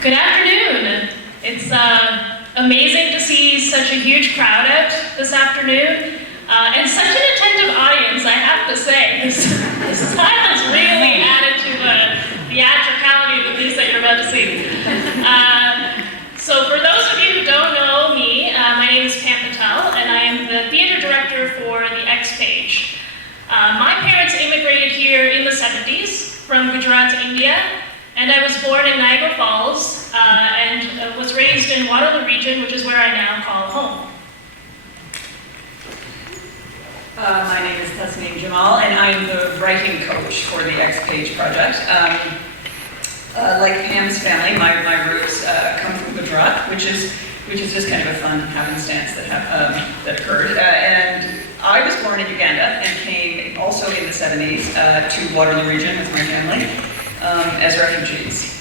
Good afternoon. It's amazing to see such a huge crowd out this afternoon, and such an attentive audience, I have to say. This time has really added to the theatricality of the piece that you're about to see. So for those of you who don't know me, my name is Pam Patel, and I am the theater director for the X Page. My parents immigrated here in the 70s from Gujarat to India, and I was born in Niagara Falls and was raised in Waterloo Region, which is where I now call home. My name is Tasneem Jamal, and I'm the writing coach for the X Page project. Like Pam's family, my roots come from Gujarat, which is just kind of a fun happenstance that occurred. And I was born in Uganda and came also in the 70s to Waterloo Region with my family as refugees.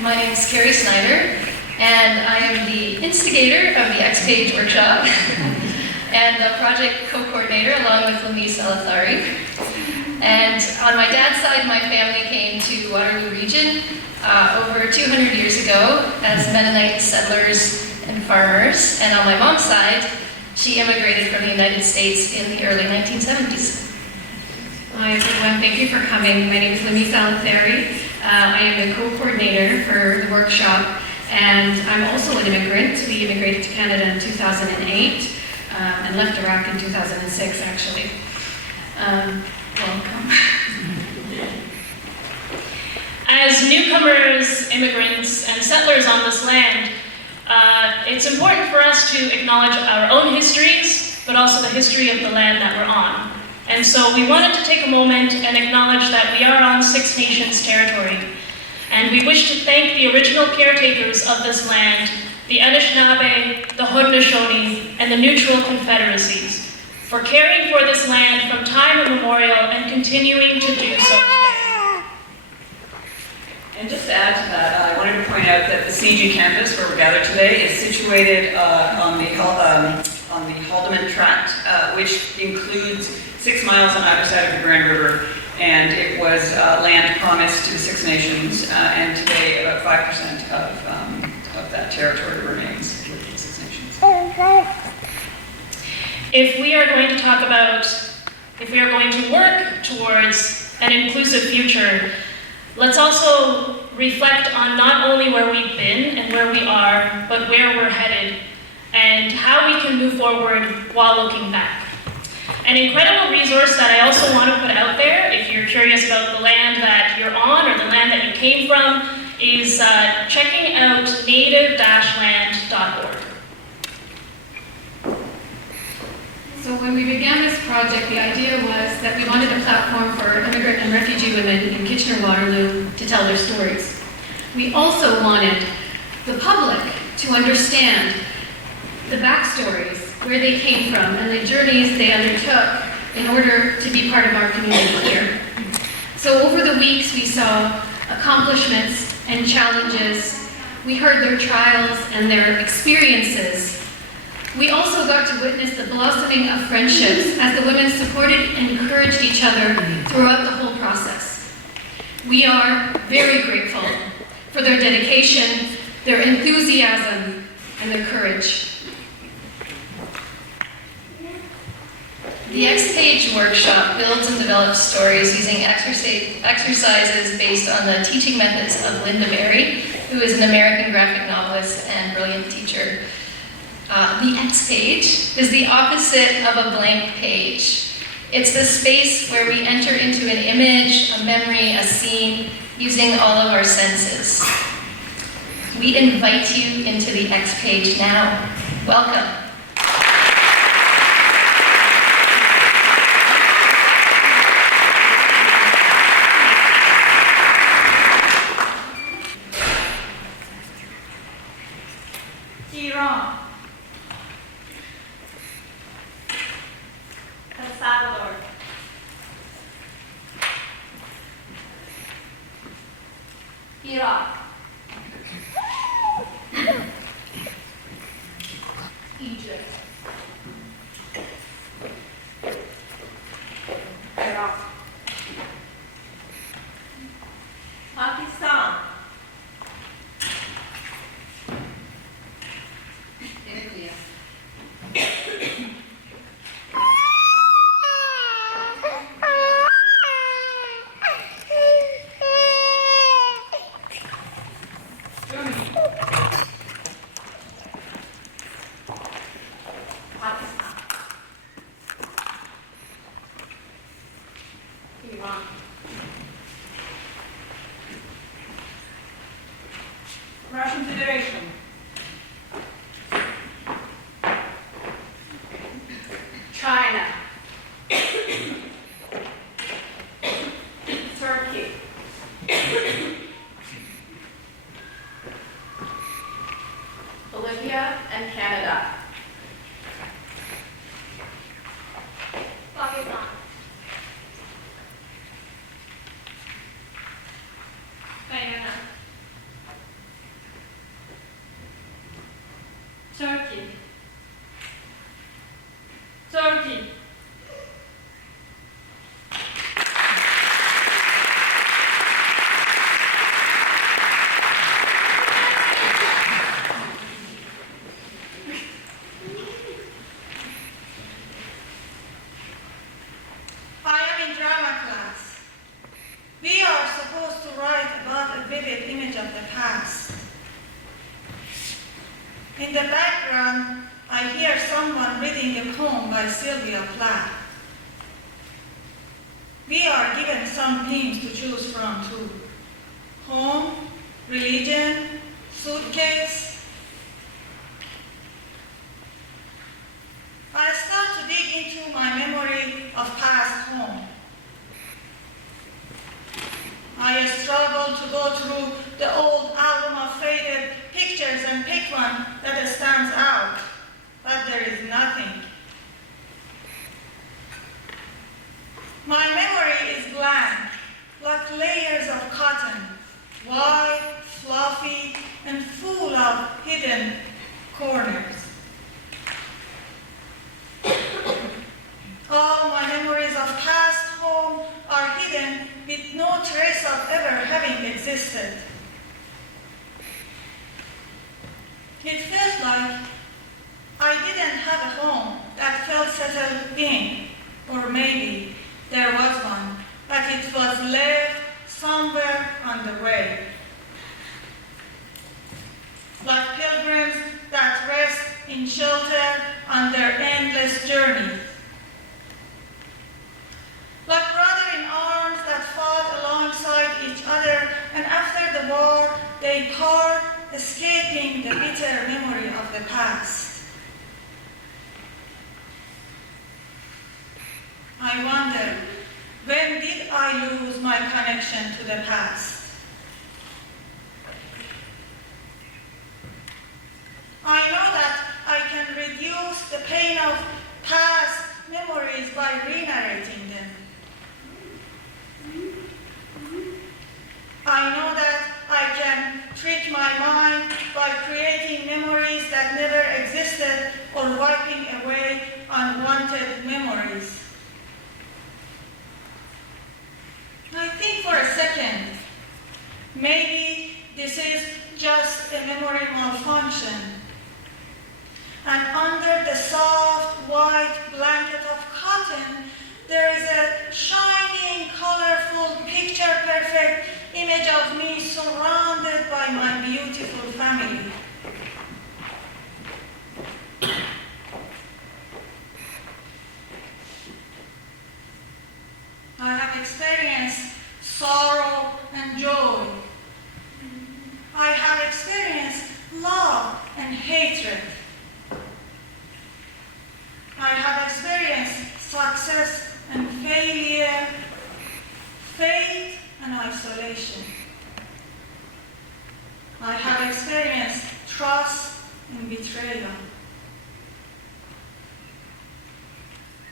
My name is Carrie Snyder, and I am the instigator of the X Page workshop and the project co-coordinator along with Lamise Alathari. And on my dad's side, my family came to Waterloo Region over 200 years ago as Mennonite settlers and farmers. And on my mom's side, she immigrated from the United States in the early 1970s. Hi everyone, thank you for coming. My name is Lamise Alathari. I am the co-coordinator for the workshop, and I'm also an immigrant. We immigrated to Canada in 2008 and left Iraq in 2006 actually. Welcome. As newcomers, immigrants, and settlers on this land, it's important for us to acknowledge our own histories, but also the history of the land that we're on. And so we wanted to take a moment and acknowledge that we are on Six Nations territory. And we wish to thank the original caretakers of this land, the Anishinaabe, the Haudenosaunee, and the Neutral Confederacies, for caring for this land from time immemorial and continuing to do so today. And just to add to that, I wanted to point out that the CIGI campus where we're gathered today is situated on the Haldimand Tract, which includes 6 miles on either side of the Grand River, and it was land promised to the Six Nations, and today about 5% of that territory remains with the Six Nations. If we are going to work towards an inclusive future, let's also reflect on not only where we've been and where we are, but where we're headed, and how we can move forward while looking back. An incredible resource that I also want to put out there, if you're curious about the land that you're on or the land that you came from, is checking out native-land.org. So when we began this project, the idea was that we wanted a platform for immigrant and refugee women in Kitchener-Waterloo to tell their stories. We also wanted the public to understand the backstories, where they came from, and the journeys they undertook in order to be part of our community here. So over the weeks, we saw accomplishments and challenges. We heard their trials and their experiences. We also got to witness the blossoming of friendships as the women supported and encouraged each other throughout the whole process. We are very grateful for their dedication, their enthusiasm, and their courage. The X Page workshop builds and develops stories using exercises based on the teaching methods of Linda Berry, who is an American graphic novelist and brilliant teacher. The X Page is the opposite of a blank page. It's the space where we enter into an image, a memory, a scene, using all of our senses. We invite you into the X Page now. Welcome. Iran, El Salvador, Iraq, Egypt, Iraq, Pakistan, Bolivia, and Canada. Pakistan. Guyana. Turkey. Turkey. I am in drama class. We are supposed to write about a vivid image of the past. In the background, I hear someone reading a poem by Sylvia Plath. We are given some themes to choose from too. Home, religion, suitcase. I start to dig into my memory of past home. I struggle to go through the old album of faded pictures and pick one that stands out, but there is nothing. My memory is blank, like layers of cotton, white, fluffy, and full of hidden corners. All my memories of past home are hidden with no trace of ever having existed. It felt like I didn't have a home that felt settled in, or maybe there was one, but it was left somewhere on the way. Like pilgrims that rest in shelter on their endless journey. Like brothers in arms that fought alongside each other, and after the war, they part, escaping the bitter memory of the past. I wonder, when did I lose my connection to the past? I know that I can reduce the pain of past memories by re-narrating them. I know that I can trick my mind by creating memories that never existed or wiping away unwanted memories. I think for a second, maybe this is just a memory malfunction. And under the soft white blanket of cotton, there is a shining, colorful, picture-perfect image of me surrounded by my beautiful family. I have experienced sorrow and joy. I have experienced love and hatred. I have experienced success and failure, faith and isolation. I have experienced trust and betrayal.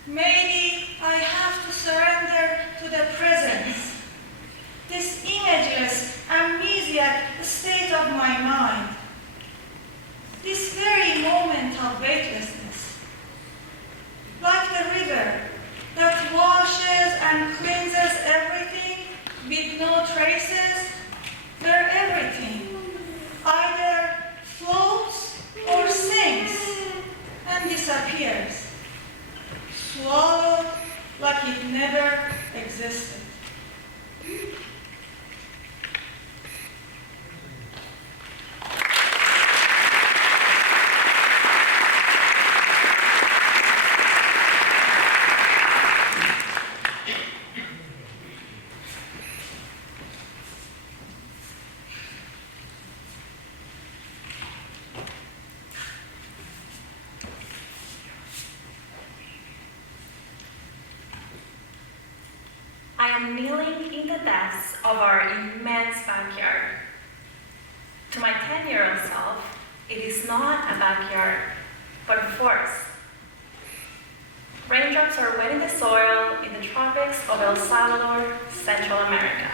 Maybe I have to surrender to the presence, this imageless, amnesiac state of my mind, this very moment of weightlessness, like the river that washes and cleanses everything with no traces, where everything either floats or sinks and disappears, swallowed like it never existed. I am kneeling in the depths of our immense backyard. To my 10-year-old self, it is not a backyard, but a forest. Raindrops are wetting the soil in the tropics of El Salvador, Central America.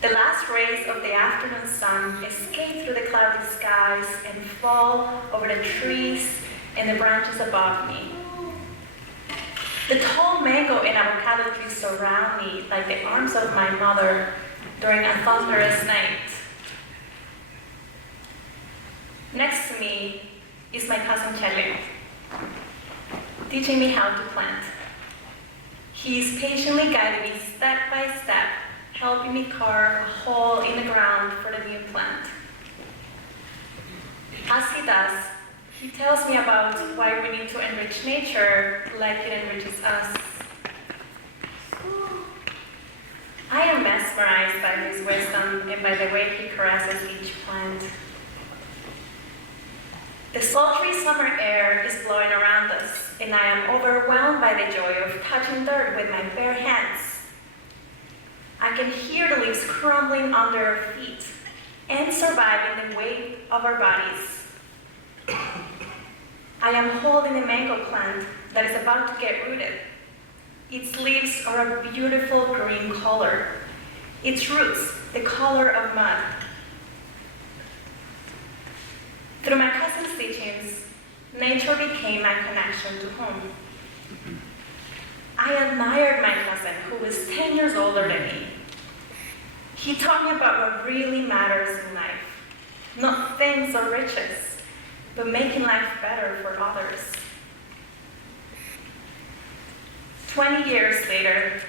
The last rays of the afternoon sun escape through the cloudy skies and fall over the trees and the branches above me. The tall mango and avocado trees surround me like the arms of my mother during a thunderous night. Next to me is my cousin Chelio, teaching me how to plant. He is patiently guiding me step by step, helping me carve a hole in the ground for the new plant. As he does, he tells me about why we need to enrich nature like it enriches us. I am mesmerized by his wisdom and by the way he caresses each plant. The sultry summer air is blowing around us, and I am overwhelmed by the joy of touching dirt with my bare hands. I can hear the leaves crumbling under our feet and surviving the weight of our bodies. I am holding a mango plant that is about to get rooted. Its leaves are a beautiful green color. Its roots, the color of mud. Through my cousin's teachings, nature became my connection to home. I admired my cousin, who was 10 years older than me. He taught me about what really matters in life. Not things or riches, but making life better for others. 20 years later,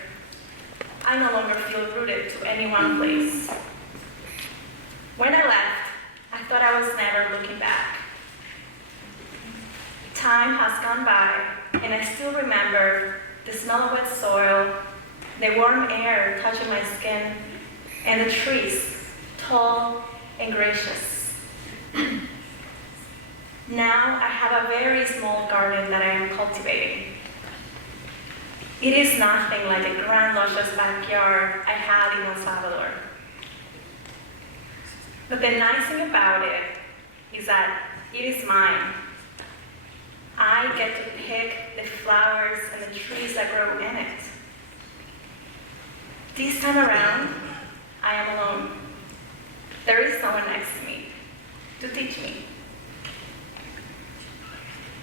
I no longer feel rooted to any one place. When I left, I thought I was never looking back. Time has gone by, and I still remember the smell of wet soil, the warm air touching my skin, and the trees, tall and gracious. Now I have a very small garden that I am cultivating. It is nothing like the grand luscious backyard I had in El Salvador. But the nice thing about it is that it is mine. I get to pick the flowers and the trees that grow in it. This time around, I am alone. There is someone next to me to teach me.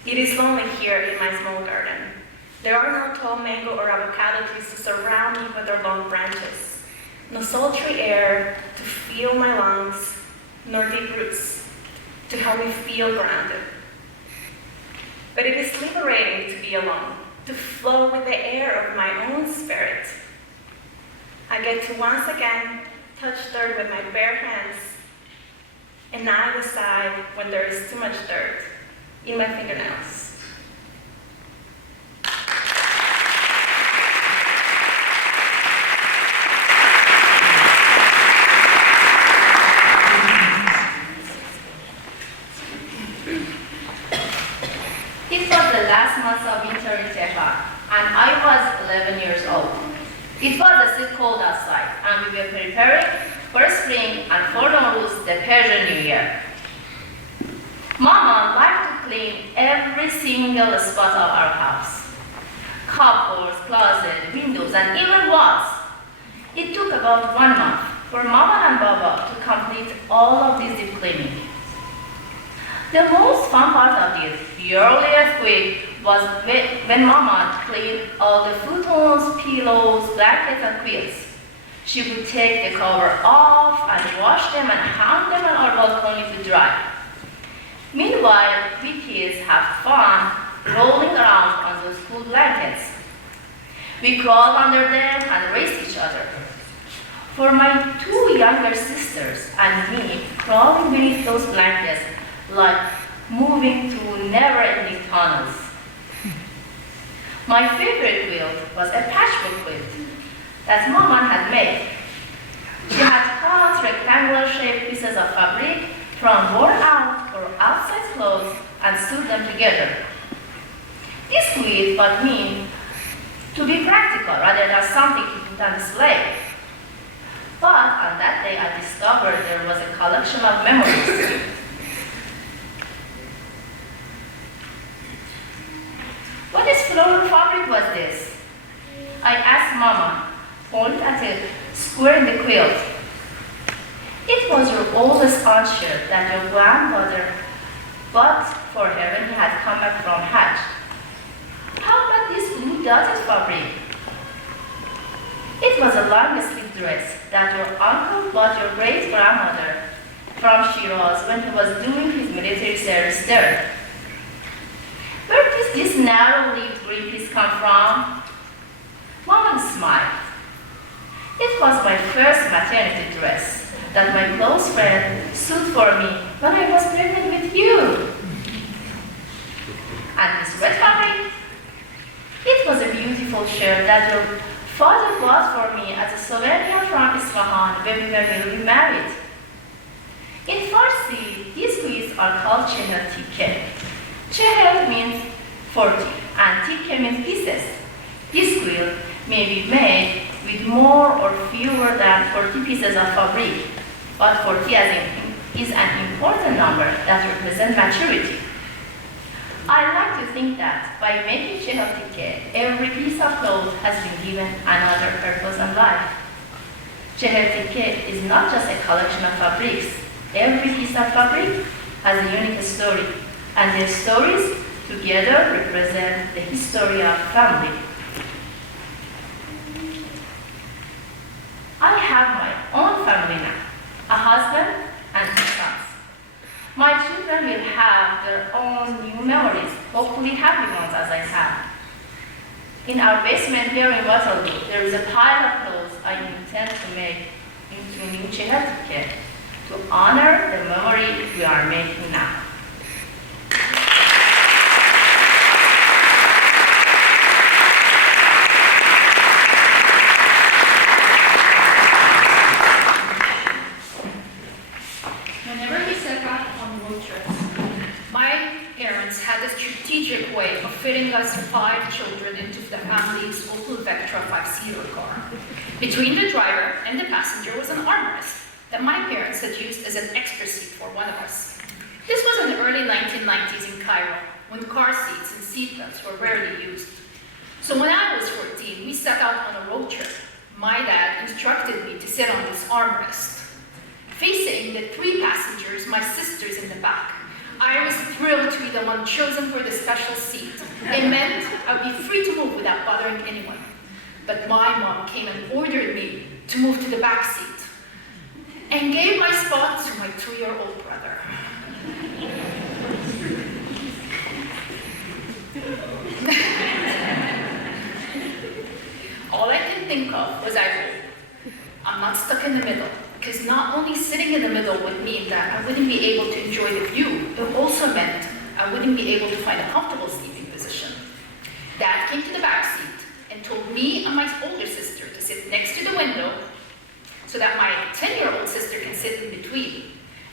It is lonely here in my small garden. There are no tall mango or avocado trees to surround me with their long branches. No sultry air to fill my lungs, nor deep roots to help me feel grounded. But it is liberating to be alone, to flow with the air of my own spirit. I get to once again touch dirt with my bare hands, and I decide when there is too much dirt in my fingernails. It was the last month of winter in Tehran, and I was 11 years old. It was still cold outside, and we were preparing for spring and for Nowruz, the Persian New Year. Mama liked to clean every single spot of our house. Cupboards, closet, windows, and even walls. It took about 1 month for Mama and Baba to complete all of this deep cleaning. The most fun part of this earliest week was when Mama cleaned all the futons, pillows, blankets, and quilts. She would take the cover off and wash them and hang them on our balcony to dry. Meanwhile, we kids have fun rolling around on those cool blankets. We crawl under them and race each other. For my 2 younger sisters and me, crawling beneath those blankets like moving through never-ending tunnels. My favorite quilt was a patchwork quilt that Mama had made. She had cut rectangular-shaped pieces of fabric from worn-out or outside clothes and sewed them together. This quilt taught me to be practical rather than something to put on display. But on that day, I discovered there was a collection of memories. What is floral fabric was this? I asked Mama, pointing at a square in the quilt. It was your oldest aunt shirt that your grandmother bought for her when he had come back from Hajj. How about this blue dotted fabric? It was a long-sleeved dress that your uncle bought your great-grandmother from Shiraz when he was doing his military service there. Where does this narrow-leaved green piece come from? Mama smiled. It was my first maternity dress that my close friend sewed for me when I was pregnant with you. And this red fabric? It was a beautiful shirt that your father bought for me as a souvenir from Isfahan when we were newly married. In Farsi, these quilts are called chehel tikke. Chehel means 40 and tikke means pieces. This quilt may be made with more or fewer than 40 pieces of fabric, but 40 is an important number that represents maturity. I like to think that by making chehel tikke, every piece of cloth has been given another purpose in life. Chehel tikke is not just a collection of fabrics. Every piece of fabric has a unique story, and their stories together represent the history of family. I have my own family now, a husband and 2 sons. My children will have their own new memories, hopefully happy ones as I have. In our basement here in Waterloo, there is a pile of clothes I intend to make into new chehel tikke to honor the memory we are making now. Whenever we set out on road trips, my parents had a strategic way of fitting us 5 children into the family's Opel Vectra 5-seater car. Between the driver and the passenger was an armrest that my parents had used as an extra seat for one of us. This was in the early 1990s in Cairo, when car seats and seatbelts were rarely used. So when I was 14, we set out on a road trip. My dad instructed me to sit on this armrest. Facing the 3 passengers, my sisters in the back, I was thrilled to be the one chosen for the special seat. It meant I would be free to move without bothering anyone. But my mom came and ordered me to move to the back seat and gave my spot to my 2-year-old brother. All I could think of was I'm not stuck in the middle, because not only sitting in the middle would mean that I wouldn't be able to enjoy the view, it also meant I wouldn't be able to find a comfortable sleeping position. Dad came to the back seat and told me and my older sister to sit next to the window so that my 10-year-old sister can sit in between.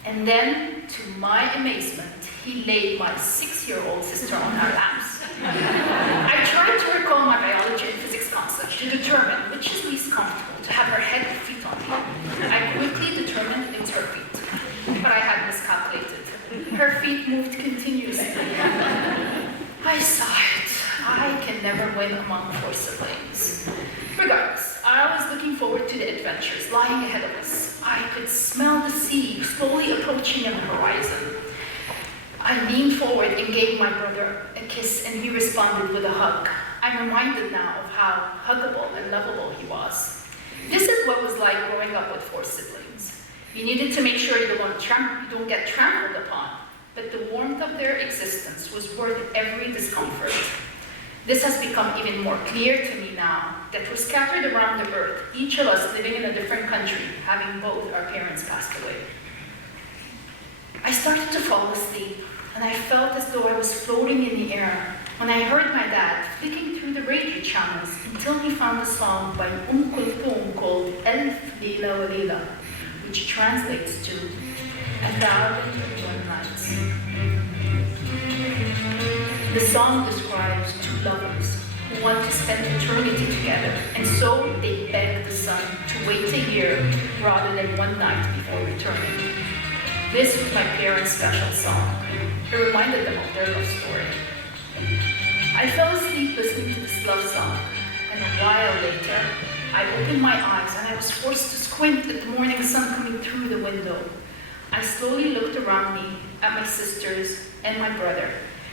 And then, to my amazement, he laid my 6-year-old sister on our laps. I tried to recall my biology and physics concepts to determine which is least comfortable to have her head and feet on. I quickly determined it's her feet, but I had miscalculated. Her feet moved continuously. I sighed. I can never win among 4 siblings. Regardless, I was looking forward to the adventures lying ahead of us. I could smell the sea slowly approaching on the horizon. I leaned forward and gave my brother a kiss, and he responded with a hug. I'm reminded now of how huggable and lovable he was. This is what it was like growing up with 4 siblings. You needed to make sure you don't get trampled upon, but the warmth of their existence was worth every discomfort. This has become even more clear to me now that we're scattered around the earth, each of us living in a different country, having both our parents passed away. I started to fall asleep, and I felt as though I was floating in the air when I heard my dad flicking through the radio channels until he found a song by Kulthum called Elf Leela wa Leela, which translates to 1,001 Nights. The song describes 2 lovers who want to spend eternity together, and so they beg the sun to wait a year rather than one night before returning. This was my parents' special song. It reminded them of their love story. I fell asleep listening to this love song, and a while later, I opened my eyes and I was forced to squint at the morning sun coming through the window. I slowly looked around me at my sisters and my brother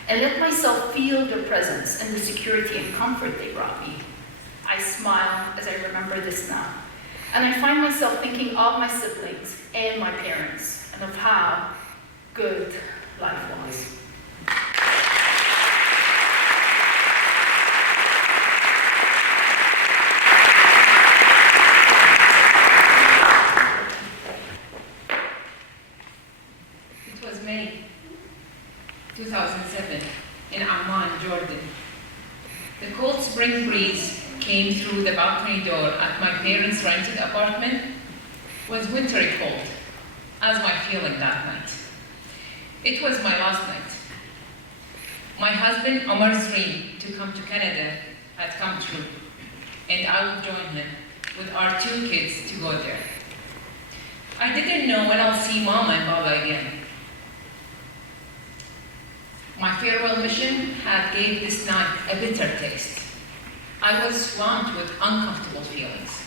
and let myself feel their presence and the security and comfort they brought me. I smile as I remember this now, and I find myself thinking of my siblings and my parents and of how good life was. It was May 2007 in Amman, Jordan. The cold spring breeze came through the balcony door at my parents' rented apartment. It was wintry cold, as my feeling that night. It was my last night. My husband Omar's dream to come to Canada had come true, and I would join him with our 2 kids to go there. I didn't know when I'll see Mama and Baba again. My farewell mission had gave this night a bitter taste. I was swamped with uncomfortable feelings.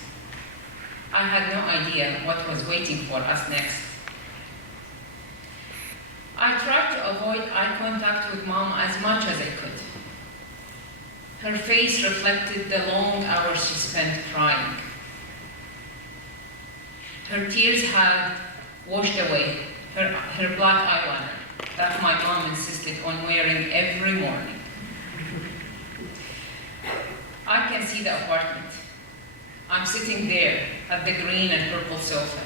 I had no idea what was waiting for us next. I tried to avoid eye contact with Mom as much as I could. Her face reflected the long hours she spent crying. Her tears had washed away her black eyeliner that my mom insisted on wearing every morning. I can see the apartment. I'm sitting there at the green and purple sofa.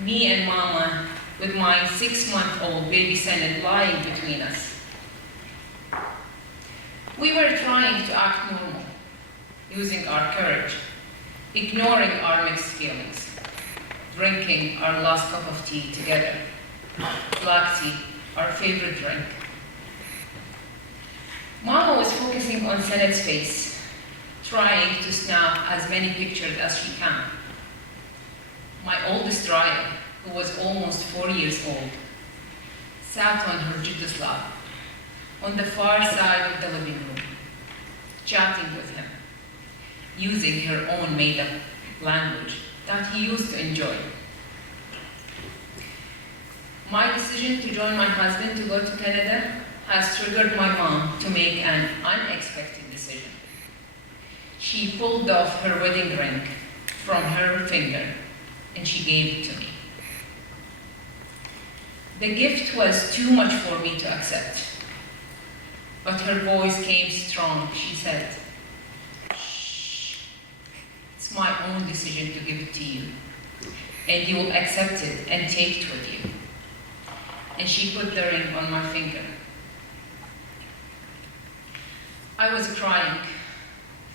Me and Mama with my 6-month-old baby son lying between us. We were trying to act normal, using our courage, ignoring our mixed feelings, drinking our last cup of tea together. Black tea, our favorite drink. Mama was focusing on Senet's face, trying to snap as many pictures as she can. My oldest Raya, who was almost 4 years old, sat on her Judith's lap, on the far side of the living room, chatting with him, using her own made-up language that he used to enjoy. My decision to join my husband to go to Canada has triggered my mom to make an unexpected decision. She pulled off her wedding ring from her finger and she gave it to me. The gift was too much for me to accept, but her voice came strong. She said, "Shh, it's my own decision to give it to you, and you will accept it and take it with you." And she put the ring on my finger. I was crying,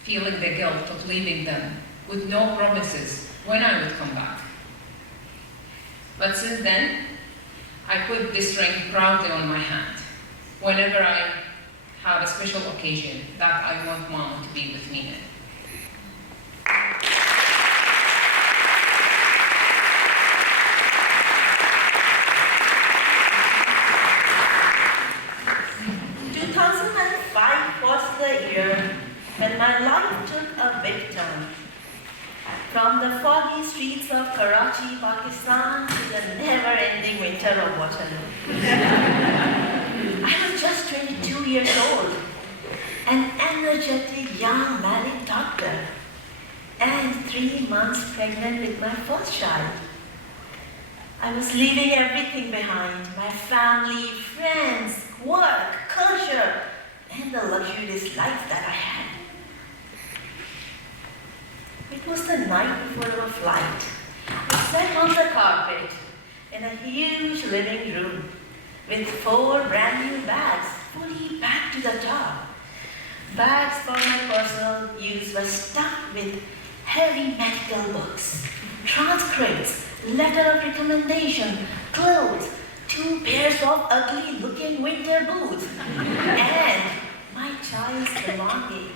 feeling the guilt of leaving them with no promises when I would come back. But since then, I put this ring proudly on my hand whenever I have a special occasion that I want Mom to be with me in. When my life took a big turn. From the foggy streets of Karachi, Pakistan, to the never-ending winter of Waterloo. I was just 22 years old, an energetic young married doctor, and 3 months pregnant with my first child. I was leaving everything behind, my family, friends, work, culture, and the luxurious life that I had. It was the night before our flight. We sat on the carpet in a huge living room with 4 brand new bags fully packed to the top. Bags for my personal use were stuffed with heavy medical books, transcripts, letter of recommendation, clothes, 2 pairs of ugly-looking winter boots, and my child's belongings,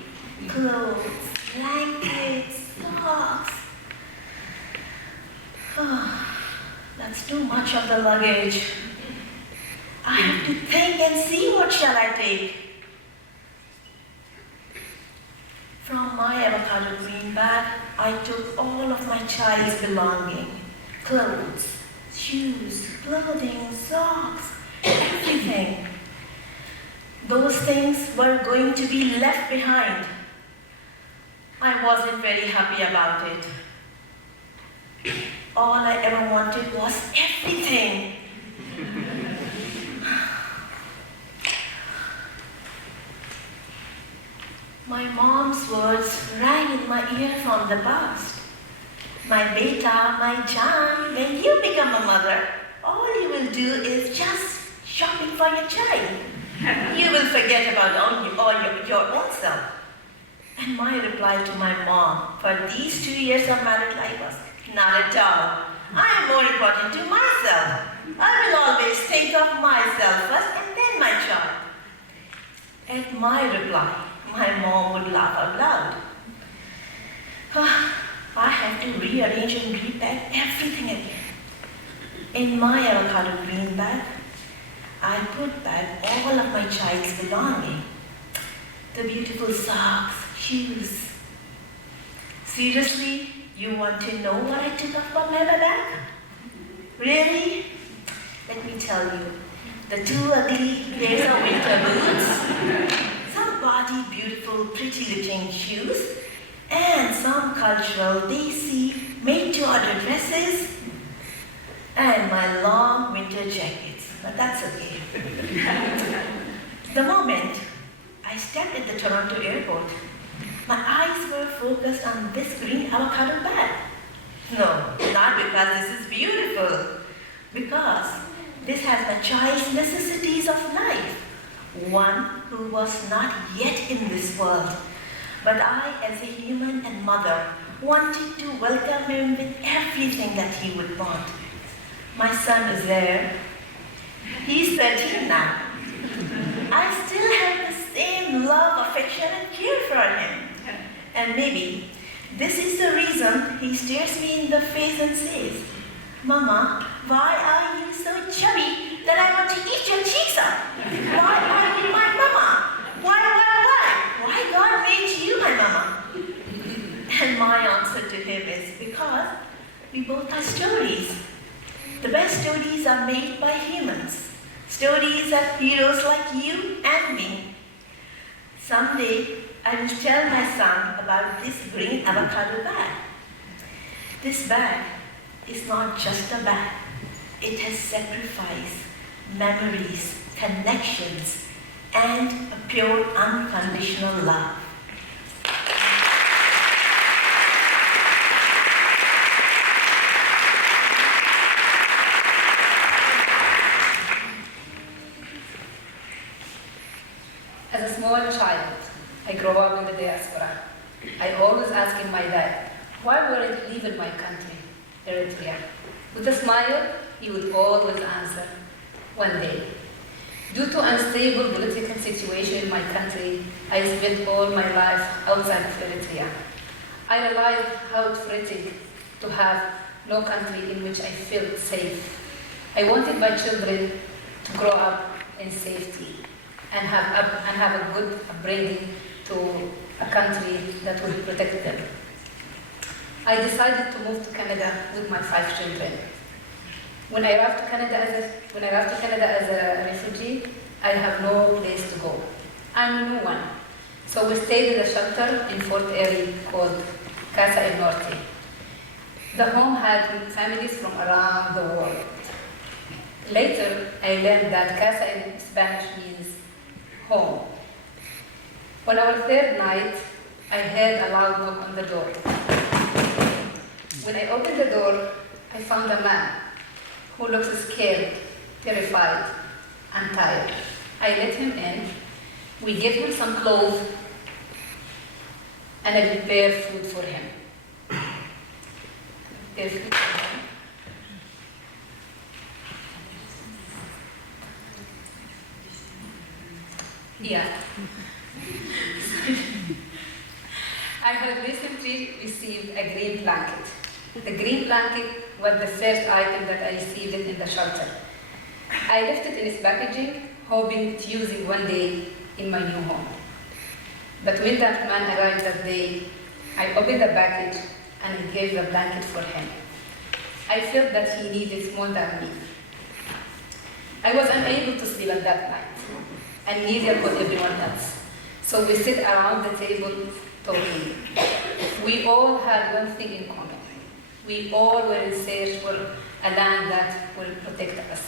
clothes, blankets, socks. Oh, that's too much of the luggage. I have to think and see what shall I take. From my avocado green bag, I took all of my child's belongings, clothes, shoes, clothing, socks, everything. Those things were going to be left behind. I wasn't very happy about it. All I ever wanted was everything. My mom's words rang in my ear from the past. My beta, my John, when you become a mother, all you will do is just shopping for your child. You will forget about your own self. And my reply to my mom for these 2 years of married life was, not at all. I am more important to myself. I will always think of myself first and then my child. At my reply, my mom would laugh out loud. I had to rearrange and repack everything again. In my avocado green bag, I put back all of my child's belongings. The beautiful socks, shoes. Seriously, you want to know what I took off from my bag? Really? Let me tell you. The 2 ugly pairs of winter boots, some body beautiful, pretty-looking shoes, and some cultural, desi, made-to-order dresses, and my long winter jackets. But that's okay. The moment I stepped at the Toronto airport, my eyes were focused on this green avocado bag. No, not because this is beautiful, because this has the child's necessities of life. One who was not yet in this world, but I, as a human and mother, wanted to welcome him with everything that he would want. My son is there. He's 13 now. I still have the same love, affection, and care for him. And maybe this is the reason he stares me in the face and says, Mama, why are you so chubby that I want to eat your cheeks up? Why are you my mama? Why God made you my mama? And my answer to him is because we both are stories. The best stories are made by humans. Stories of heroes like you and me. Someday, I will tell my son about this green avocado bag. This bag is not just a bag. It has sacrifice, memories, connections, and a pure, unconditional love. As a small child, I grew up in the diaspora. I always asked my dad, why were I leaving my country, Eritrea? With a smile, he would always answer, one day. Due to unstable political situation in my country, I spent all my life outside of Eritrea. I realized how threatening to have no country in which I felt safe. I wanted my children to grow up in safety and have a good upbringing to a country that will protect them. I decided to move to Canada with my 5 children. When I arrived to Canada as a refugee, I have no place to go. I'm no one. So we stayed in a shelter in Fort Erie called Casa El Norte. The home had families from around the world. Later, I learned that casa in Spanish means home. On our 3rd night, I heard a loud knock on the door. When I opened the door, I found a man who looks scared, terrified, and tired. I let him in. We gave him some clothes, and I prepared food for him. Yeah. I had recently received a green blanket. The green blanket was the first item that I received in the shelter. I left it in its packaging, hoping to use it one day in my new home. But when that man arrived that day, I opened the package and I gave the blanket for him. I felt that he needed more than me. I was unable to sleep at that night, and neither could everyone else. So we sit around the table talking. We all had one thing in common. We all were in search for a land that will protect us,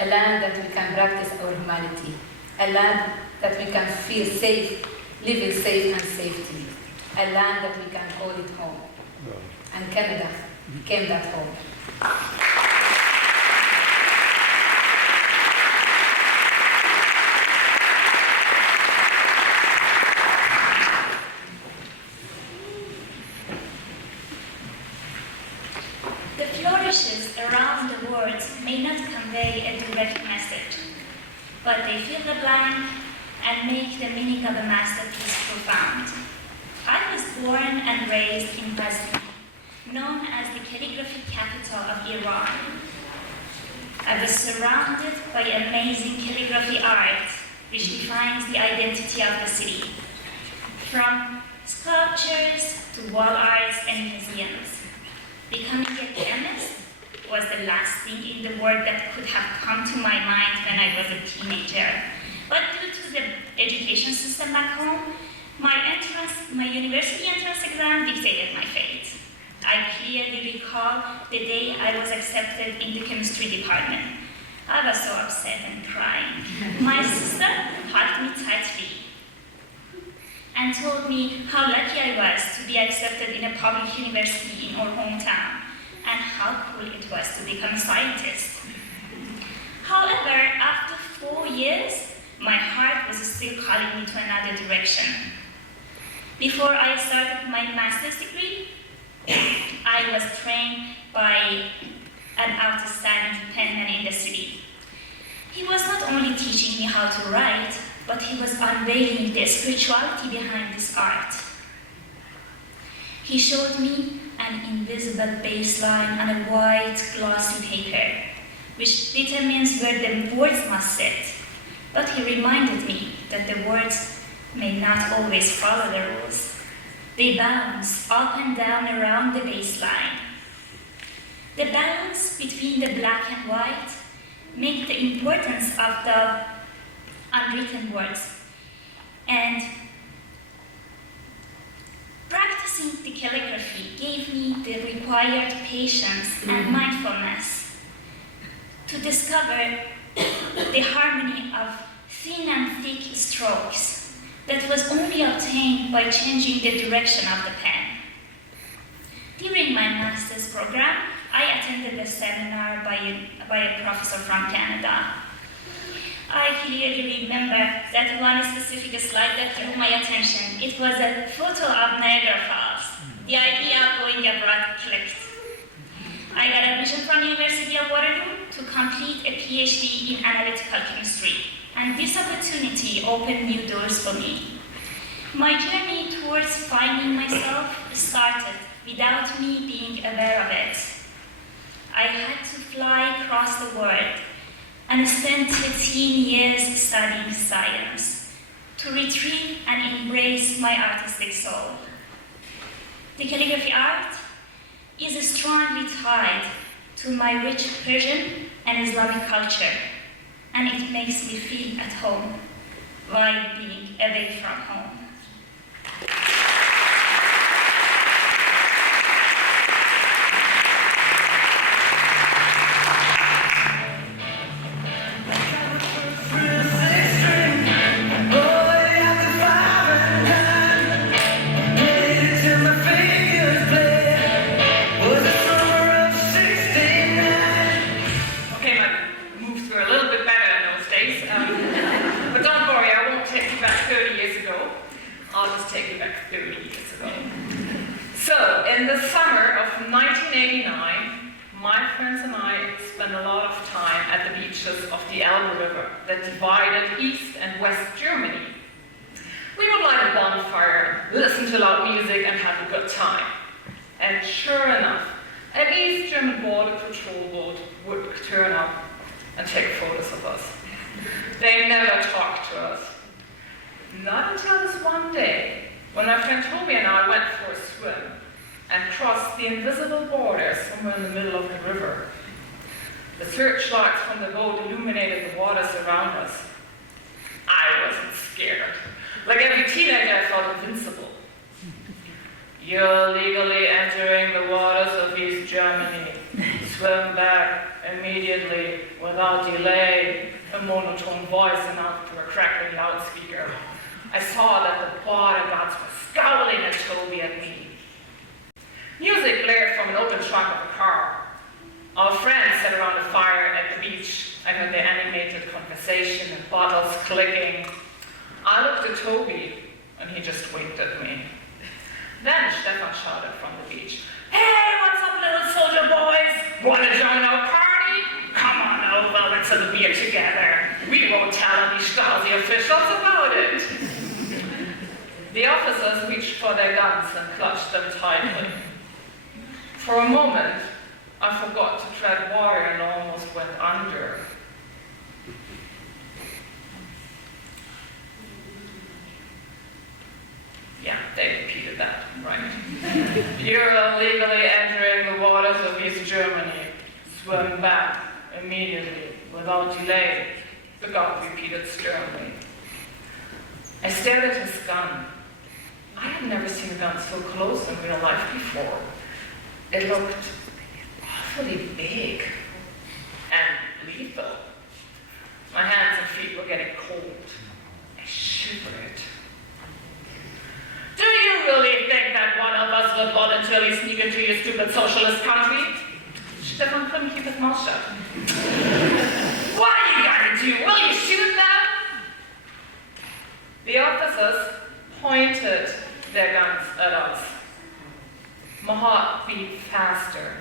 a land that we can practice our humanity, a land that we can feel safe, living safe and safety, a land that we can call it home. And Canada became that home. The flourishes around the words may not convey a direct message, but they fill the blank and make the meaning of a masterpiece profound. I was born and raised in Waterloo, known as the calligraphy capital of Iran. I was surrounded by amazing calligraphy art, which defines the identity of the city, from sculptures to wall arts and museums. Becoming a chemist was the last thing in the world that could have come to my mind when I was a teenager. But due to the education system back home, my university entrance exam dictated my fate. I clearly recall the day I was accepted in the chemistry department. I was so upset and crying. My sister hugged me tightly and told me how lucky I was to be accepted in a public university in our hometown and how cool it was to become a scientist. However, after 4 years, my heart was still calling me to another direction. Before I started my master's degree, I was trained by an outstanding penman in the city. He was not only teaching me how to write, but he was unveiling the spirituality behind this art. He showed me an invisible baseline on a white glossy paper, which determines where the words must sit. But he reminded me that the words may not always follow the rules. They bounce up and down around the baseline. The balance between the black and white make the importance of the unwritten words. And practicing the calligraphy gave me the required patience and mindfulness to discover the harmony of thin and thick strokes that was only obtained by changing the direction of the pen. During my master's program, I attended a seminar by a professor from Canada. I clearly remember that one specific slide that drew my attention. It was a photo of Niagara Falls. The idea of going abroad clicked. I got admission from University of Waterloo to complete a PhD in analytical chemistry, and this opportunity opened new doors for me. My journey towards finding myself started without me being aware of it. I had to fly across the world and spend 13 years studying science to retrieve and embrace my artistic soul. The calligraphy art is strongly tied to my rich Persian and Islamic culture, and it makes me feel at home while being away from home. In the summer of 1989, my friends and I spent a lot of time at the beaches of the Elbe River that divided East and West Germany. We would light a bonfire, listen to loud music, and have a good time. And sure enough, An East German border patrol boat would turn up and take photos of us. They never talked to us. Not until this one day, when my friend Toby and I went for a swim and crossed the invisible border somewhere in the middle of the river. The searchlights from the boat illuminated the waters around us. I wasn't scared. Like every teenager, I felt invincible. You're legally entering the waters of East Germany. Swim back immediately, without delay, a monotone voice announced through a crackling loudspeaker. I saw that the border guards were scowling at Toby and me. Music blared from an open trunk of a car. Our friends sat around a fire at the beach. I heard their animated conversation and bottles clicking. I looked at Toby, and he just winked at me. Then Stefan shouted from the beach, "Hey, what's up, little soldier boys? Wanna join our party? Come on over, let's have a beer together. We won't tell any Stasi officials about it." The officers reached for their guns and clutched them tightly. For a moment, I forgot to tread water and almost went under. Yeah, they repeated that, right. You're illegally entering the waters of East Germany. Swim back immediately, without delay, the guard repeated sternly. I stared at his gun. I had never seen a gun so close in real life before. It looked awfully big and lethal. My hands and feet were getting cold. I shivered. Do you really think that one of us would voluntarily sneak into your stupid socialist country? Stefan couldn't keep his mouth shut. What are you gonna do? Will you shoot them? The officers pointed their guns at us. My heart beat faster.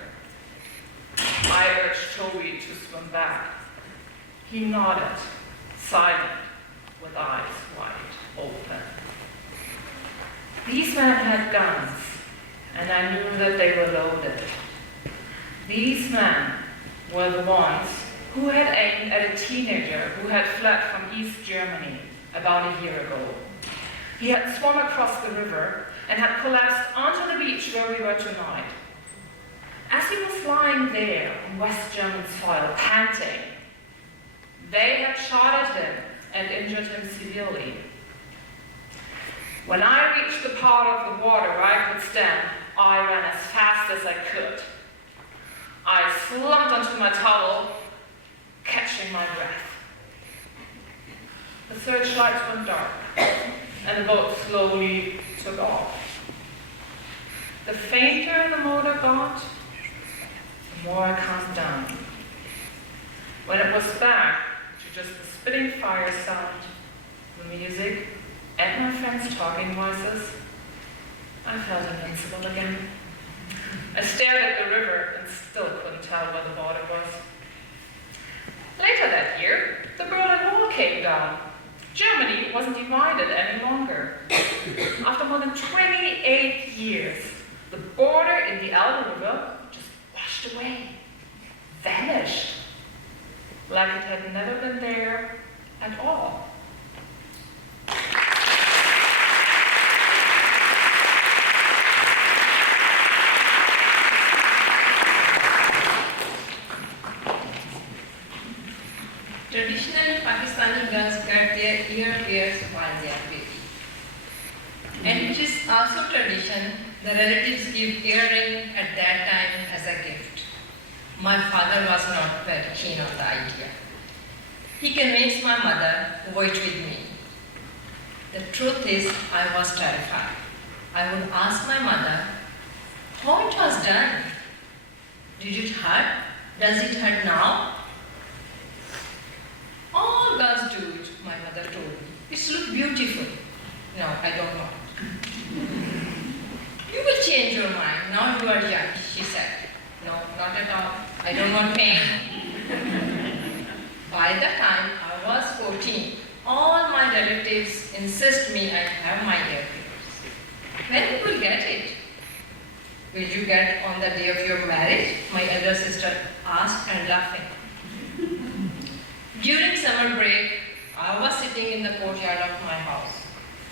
I urged Toby to swim back. He nodded, silent, with eyes wide open. These men had guns, and I knew that they were loaded. These men were the ones who had aimed at a teenager who had fled from East Germany about a year ago. He had swum across the river and had collapsed onto the beach where we were tonight. As he was lying there on West German soil, panting, they had shot at him and injured him severely. When I reached the part of the water where I could stand, I ran as fast as I could. I slumped onto my towel, catching my breath. The searchlights went dark, and the boat slowly took off. The fainter the motor got, the more I calmed down. When it was back to just the spitting fire sound, the music, and my friends' talking voices, I felt invincible again. I stared at the river and still couldn't tell where the border was. Later that year, the Berlin Wall came down. Germany wasn't divided any longer. After more than 28 years, the border in the Elbe River just washed away, vanished, like it had never been there at all. Traditional Pakistani girls cut their ears while they are baby. And which is also tradition, the relatives give earring at that time as a gift. My father was not very keen on the idea. He convinced my mother to wait with me. The truth is, I was terrified. I would ask my mother how it was done. Did it hurt? Does it hurt now? All girls do it, my mother told me. It looks beautiful. No, I don't know. You will change your mind. Now you are young, she said. No, not at all. I don't want pain. By the time I was 14, all my relatives insist me I have my earrings. When you will get it? will you get on the day of your marriage? My elder sister asked and laughing. During summer break, I was sitting in the courtyard of my house.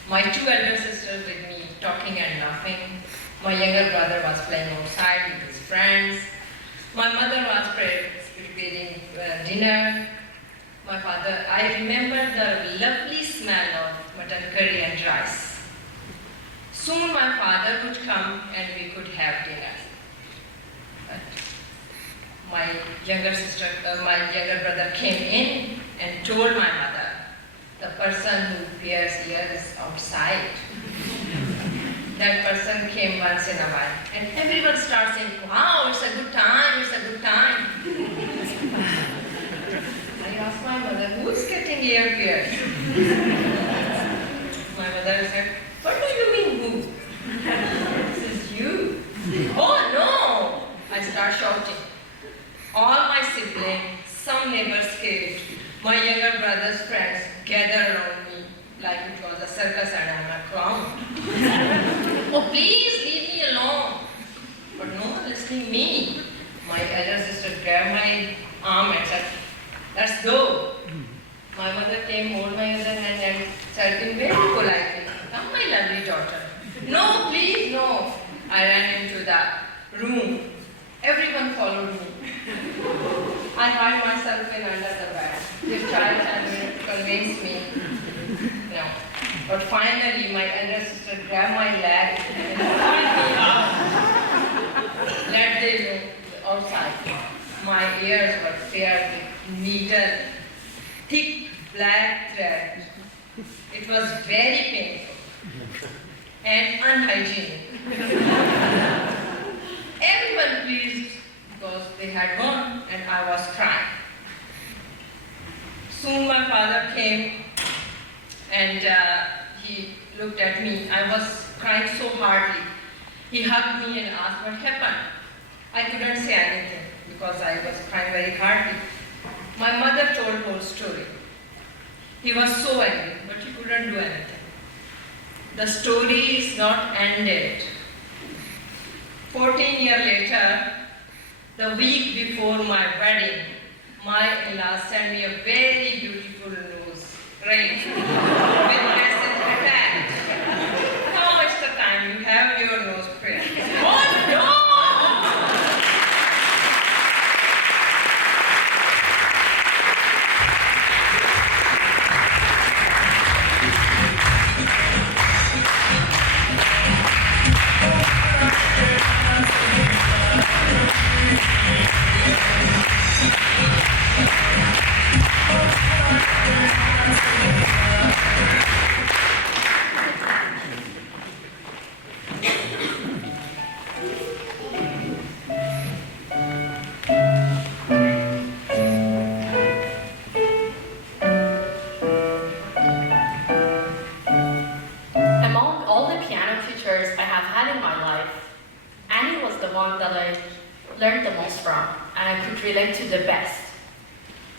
My two elder sisters with me talking and laughing. My younger brother was playing outside with his friends. My mother was preparing dinner. My father, I remember the lovely smell of mutton curry and rice. Soon my father would come and we could have dinner. But my younger brother came in and told my mother, the person who wears ears outside. That person came once in a while, and everyone starts saying, wow, it's a good time, it's a good time. I asked my mother, who's getting ear pierced? My mother said, what do you mean who? This is you. Oh no! I start shouting. All my siblings, some neighbors came. My younger brother's friends gathered around me like it was a circus and I'm a clown. Oh, please leave me alone. But no one listening me. My elder sister grabbed my arm and said, let's go. My mother came, hold my other hand and said in very politely, come my lovely daughter. No, please, no. I ran into the room. Everyone followed me. I hid myself in under the bed. They tried and convinced me. No. But finally, my elder sister grabbed my leg and pulled me out. Let the room outside. My ears were filled with needle, thick black thread. It was very painful and unhygienic. Everyone pleased because they had won and I was crying. Soon my father came and he looked at me. I was crying so hardly. He hugged me and asked what happened. I couldn't say anything because I was crying very hardly. My mother told whole story. He was so angry, but he couldn't do anything. The story is not ended. 14 years later, the week before my wedding, my in-laws sent me a very beautiful nose ring with message attached. Now it's the time you have your nose pierced. Oh no! Among all the piano teachers I have had in my life, Annie was the one that I learned the most from, and I could relate to the best.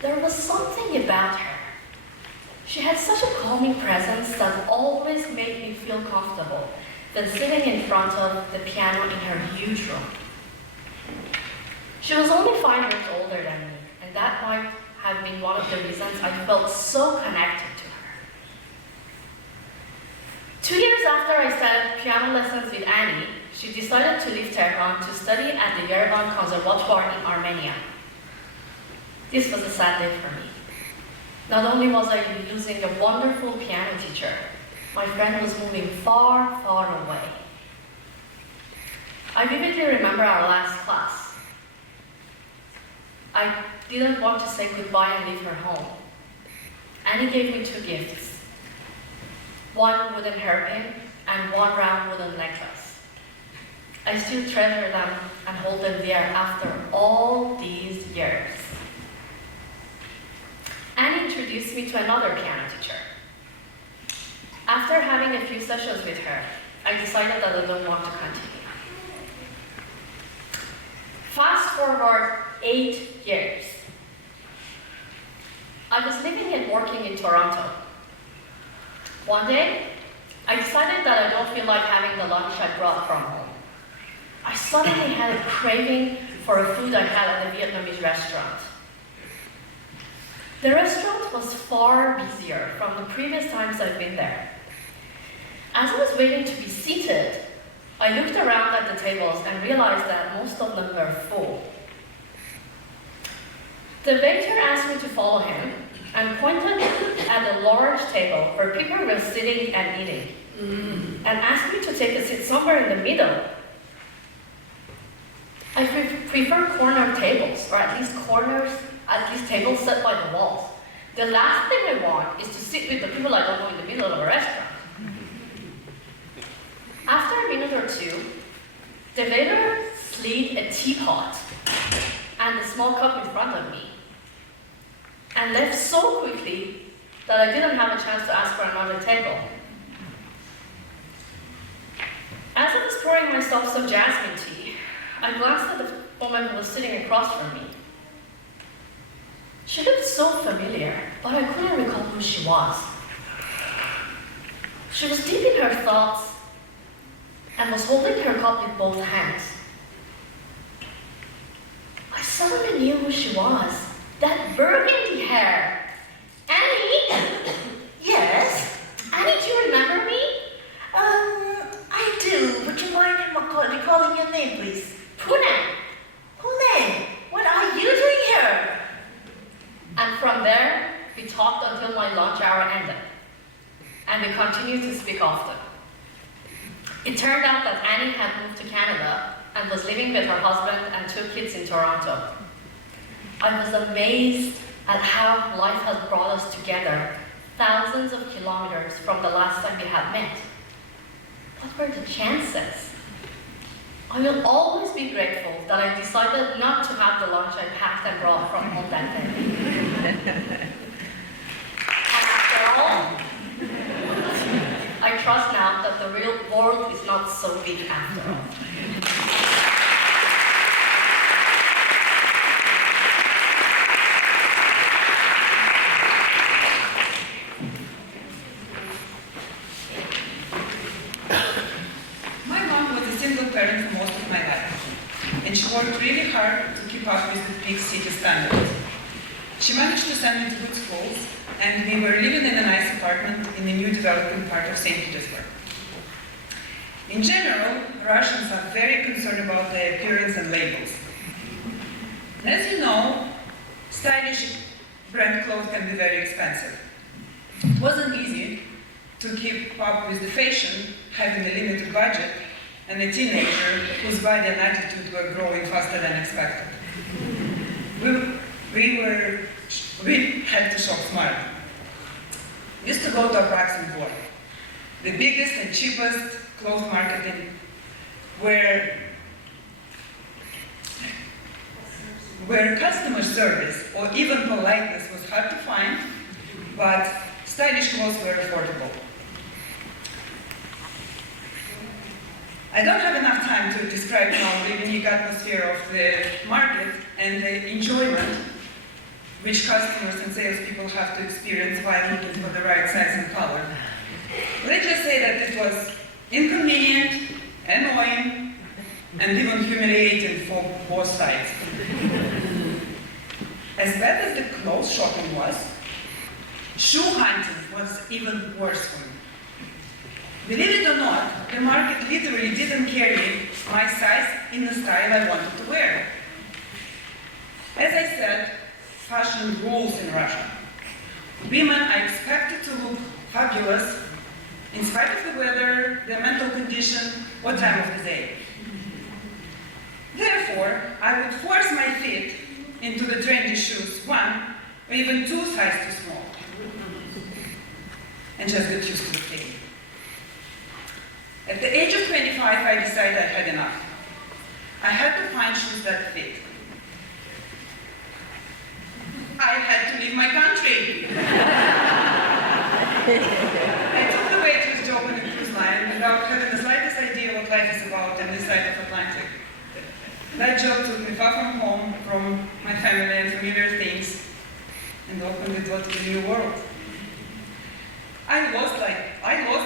There was something about her. She had such a calming presence that always made me feel comfortable than sitting in front of the piano in her huge room. She was only 5 years older than me, and that might have been one of the reasons I felt so connected to her. 2 years after I started piano lessons with Annie, she decided to leave Tehran to study at the Yerevan Conservatoire in Armenia. This was a sad day for me. Not only was I losing a wonderful piano teacher, my friend was moving far, far away. I vividly remember our last class. I didn't want to say goodbye and leave her home. Annie gave me 2 gifts. One wooden hairpin and one round wooden necklace. I still treasure them and hold them there after all these years. Annie introduced me to another piano teacher. After having a few sessions with her, I decided that I don't want to continue. Fast forward 8 years. I was living and working in Toronto. One day, I decided that I don't feel like having the lunch I brought from home. I suddenly had a craving for a food I had at a Vietnamese restaurant. The restaurant was far busier from the previous times I've been there. As I was waiting to be seated, I looked around at the tables and realized that most of them were full. The waiter asked me to follow him and pointed at a large table where people were sitting and eating, and asked me to take a seat somewhere in the middle. I prefer corner tables, or at least tables set by the walls. The last thing I want is to sit with the people I don't know in the middle of a restaurant. After a minute or two, the waiter slid a teapot and a small cup in front of me, and left so quickly that I didn't have a chance to ask for another table. As I was pouring myself some jasmine tea, I glanced at the woman who was sitting across from me. She looked so familiar, but I couldn't recall who she was. She was deep in her thoughts and was holding her cup with both hands. I suddenly knew who she was. That burgundy hair. Annie? Yes? Annie, do you remember me? I do. Would you mind recalling your name, please? Poonam. Poonam, what are you doing here? And from there, we talked until my lunch hour ended. And we continued to speak often. It turned out that Annie had moved to Canada and was living with her husband and 2 kids in Toronto. I was amazed at how life has brought us together thousands of kilometers from the last time we had met. What were the chances? I will always be grateful that I decided not to have the lunch I packed and brought from home that day. And after all, I trust now that the real world is not so big after all. My mom was a single parent for most of my life, and she worked really hard to keep up with the big city standards. She managed to send me to good schools, and we were living in a nice apartment in the new developing part of St. Petersburg. In general, Russians are very concerned about their appearance and labels. And as you know, stylish brand clothes can be very expensive. It wasn't easy to keep up with the fashion, having a limited budget, and a teenager whose body and attitude were growing faster than expected. We had to shop smart. We used to go to Approximate, the biggest and cheapest clothes market where customer service or even politeness was hard to find, but stylish clothes were affordable. I don't have enough time to describe now the unique atmosphere of the market and the enjoyment which customers and salespeople have to experience while looking for the right size and color. Let's just say that it was inconvenient, annoying, and even humiliating for both sides. As bad as the clothes shopping was, shoe hunting was even worse for me. Believe it or not, the market literally didn't carry my size in the style I wanted to wear. As I said, fashion rules in Russia. Women are expected to look fabulous in spite of the weather, their mental condition, or time of the day. Therefore, I would force my feet into the trendy shoes, 1 or even 2 sizes too small, and just get used to the thing. At the age of 25, I decided I had enough. I had to find shoes that fit. I had to leave my country. I took the waitress job on a cruise line without having the slightest idea what life is about on this side of Atlantic. That job took me far from home, from my family and familiar things, and opened the door to the new world. I lost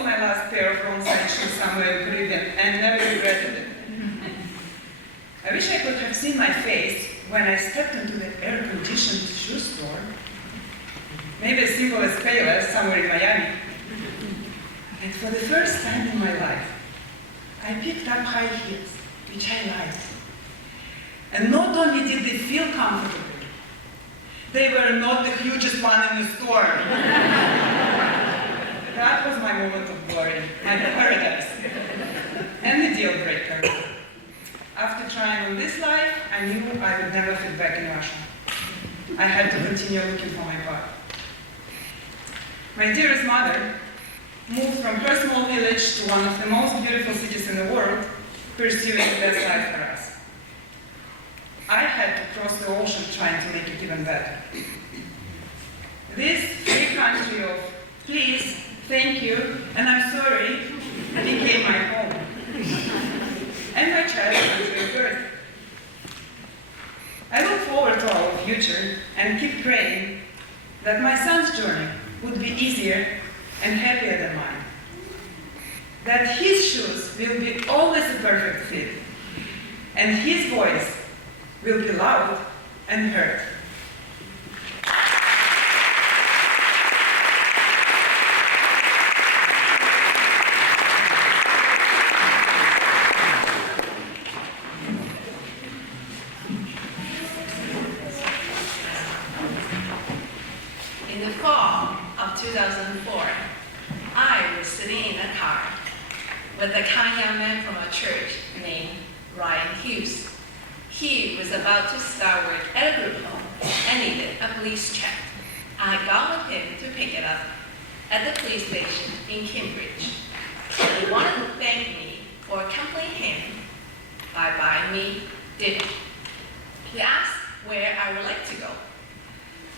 my last pair of wrong-side shoes somewhere in the Caribbean and never regretted it. I wish I could have seen my face when I stepped into the air-conditioned shoe store. Maybe as simple as Payless somewhere in Miami. And for the first time in my life, I picked up high heels, which I liked. And not only did they feel comfortable, they were not the hugest one in the store. That was my moment of glory, my paradise, and the deal breaker. After trying on this life, I knew I would never fit back in Russia. I had to continue looking for my path. My dearest mother moved from her small village to one of the most beautiful cities in the world, pursuing the best life for us. I had to cross the ocean trying to make it even better. This free country of please, thank you, and I'm sorry became my home. And my child's country of birth. I look forward to our future and keep praying that my son's journey would be easier and happier than mine. That his shoes will be always a perfect fit, and his voice will be loud and heard. In the fall of 2004, I was sitting in a car with a kind young man from a church named Ryan Hughes. He was about to start work at a group home and needed a police check. I got with him to pick it up at the police station in Cambridge. He wanted to thank me for accompanying him by buying me dinner. He asked where I would like to go.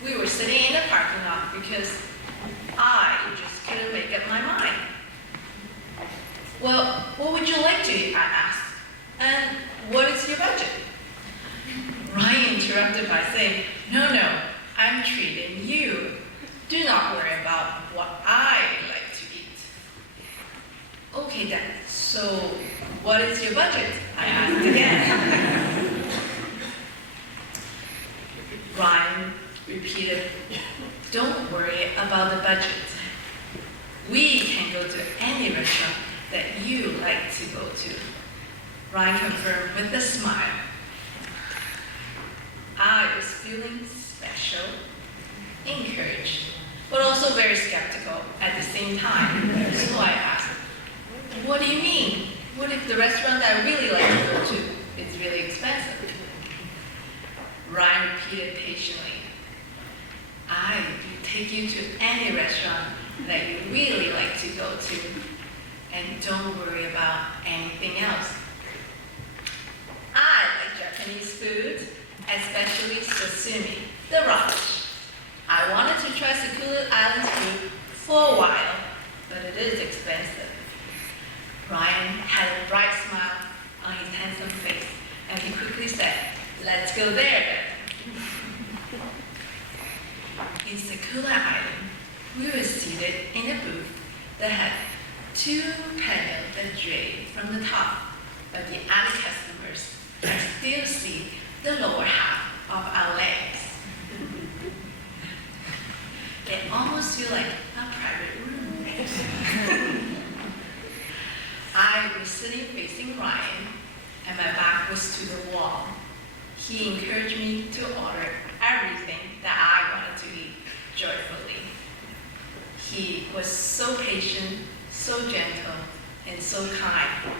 We were sitting in the parking lot because I just couldn't make up my mind. Well, what would you like to eat? I asked. And what is your budget? Ryan interrupted by saying, no, I'm treating you. Do not worry about what I like to eat. Okay then, so what is your budget? I asked again. Ryan repeated, don't worry about the budget. We can go to any restaurant that you like to go to. Ryan confirmed with a smile. I was feeling special, encouraged, but also very skeptical at the same time. So I asked, what do you mean? What if the restaurant that I really like to go to is really expensive? Ryan repeated patiently, I will take you to any restaurant that you really like to go to, and don't worry about anything else. I like Japanese food, especially sashimi, the raw fish. I wanted to try Sakura Island's food for a while, but it is expensive. Ryan had a bright smile on his handsome face, and he quickly said, let's go there then. In Sakura Island, we were seated in a booth that had 2 panels that draped from the top, but the other customers could still see the lower half of our legs. It almost felt like a private room. I was sitting facing Ryan, and my back was to the wall. He encouraged me to order everything that I wanted to eat joyfully. He was so patient, so gentle, and so kind.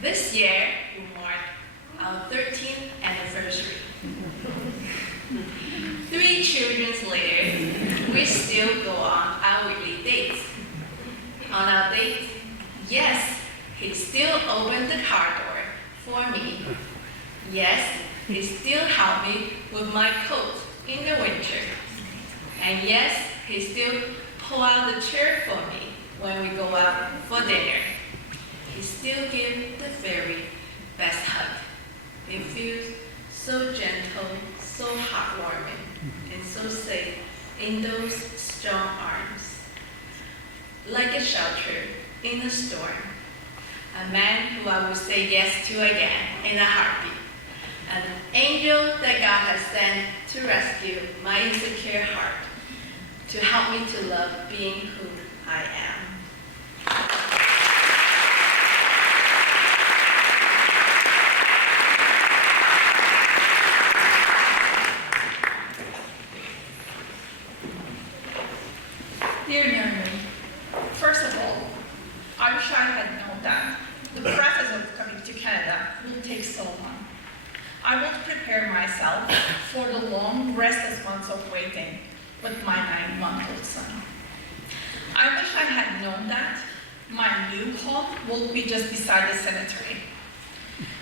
This year will mark our 13th anniversary. 3 children later, we still go on our weekly dates. On our dates, yes, he still opened the car door for me. Yes, he still helped me with my coat in the winter. And yes, he still pulled out the chair for me when we go out for dinner. He still gives the very best hug. It feels so gentle, so heartwarming, and so safe in those strong arms. Like a shelter in a storm, a man who I would say yes to again in a heartbeat, an angel that God has sent to rescue my insecure heart, to help me to love being who I am. Dear Mary, first of all, I wish I had known that the process of coming to Canada will take so long. I will prepare myself for the long, restless months of waiting with my 9-month-old son. I wish I had known that my new home will be just beside the cemetery.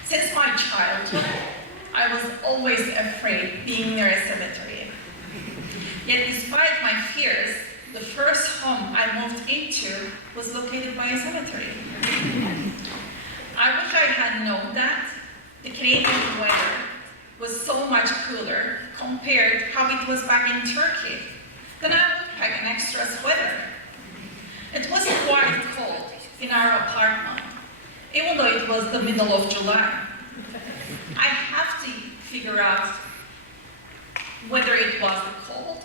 Since my childhood, I was always afraid being near a cemetery. Yet despite my fears, the first home I moved into was located by a cemetery. I wish I had known that the Canadian weather was so much cooler compared how it was back in Turkey. Then I would pack an extra sweater. It was quite cold in our apartment, even though it was the middle of July. I have to figure out whether it was the cold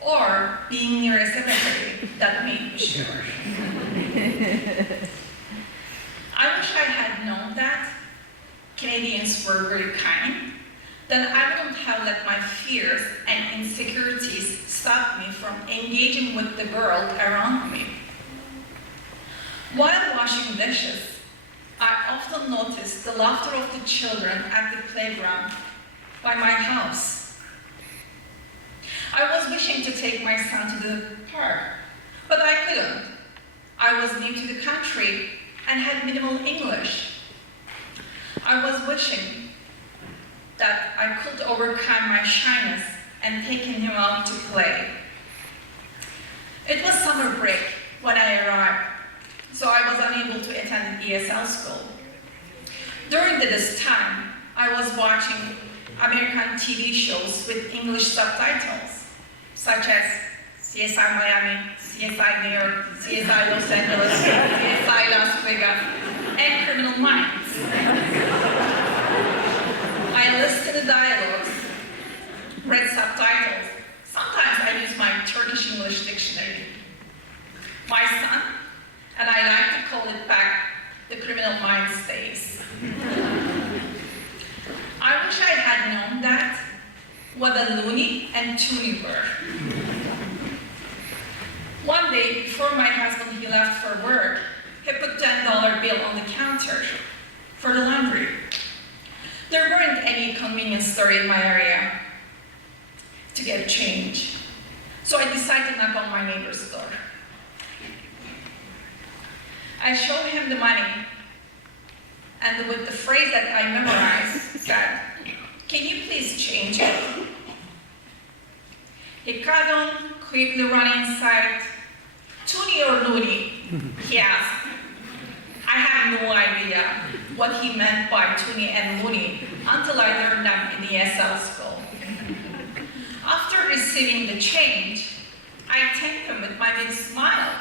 or being near a cemetery that made me sure. I wish I had known that Canadians were very kind, then I wouldn't have let my fears and insecurities stop me from engaging with the world around me. While washing dishes, I often noticed the laughter of the children at the playground by my house. I was wishing to take my son to the park, but I couldn't. I was new to the country and had minimal English. I was wishing that I could overcome my shyness and take him out to play. It was summer break when I arrived, so I was unable to attend ESL school. During this time, I was watching American TV shows with English subtitles, such as CSI Miami, CSI New York, CSI Los Angeles, CSI Las Vegas, and Criminal Minds. I listened to the dialogues, read subtitles. Sometimes I use my Turkish-English dictionary. My son, and I like to call it back the Criminal Minds days. I wish I had known that, what a loony and toonie were. One day, before my husband he left for work, he put $10 bill on the counter for the laundry. There weren't any convenience store in my area to get change, so I decided to knock on my neighbor's door. I showed him the money, and with the phrase that I memorized, said, "Can you please change it?" He got on, quickly ran inside. "Toonie or loony?" he asked. I had no idea what he meant by toonie and loony until I learned them in ESL school. After receiving the change, I thanked him with my big smile.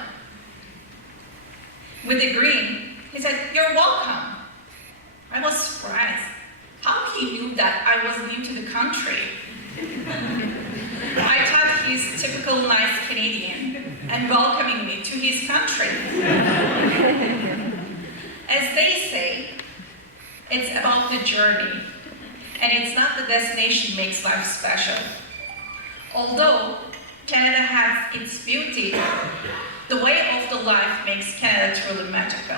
With a grin, he said, "You're welcome." I was surprised how he knew that I was new to the country. I thought he's typical nice Canadian and welcoming me to his country. As they say, it's about the journey, and it's not the destination makes life special. Although Canada has its beauty, the way of the life makes Canada truly magical.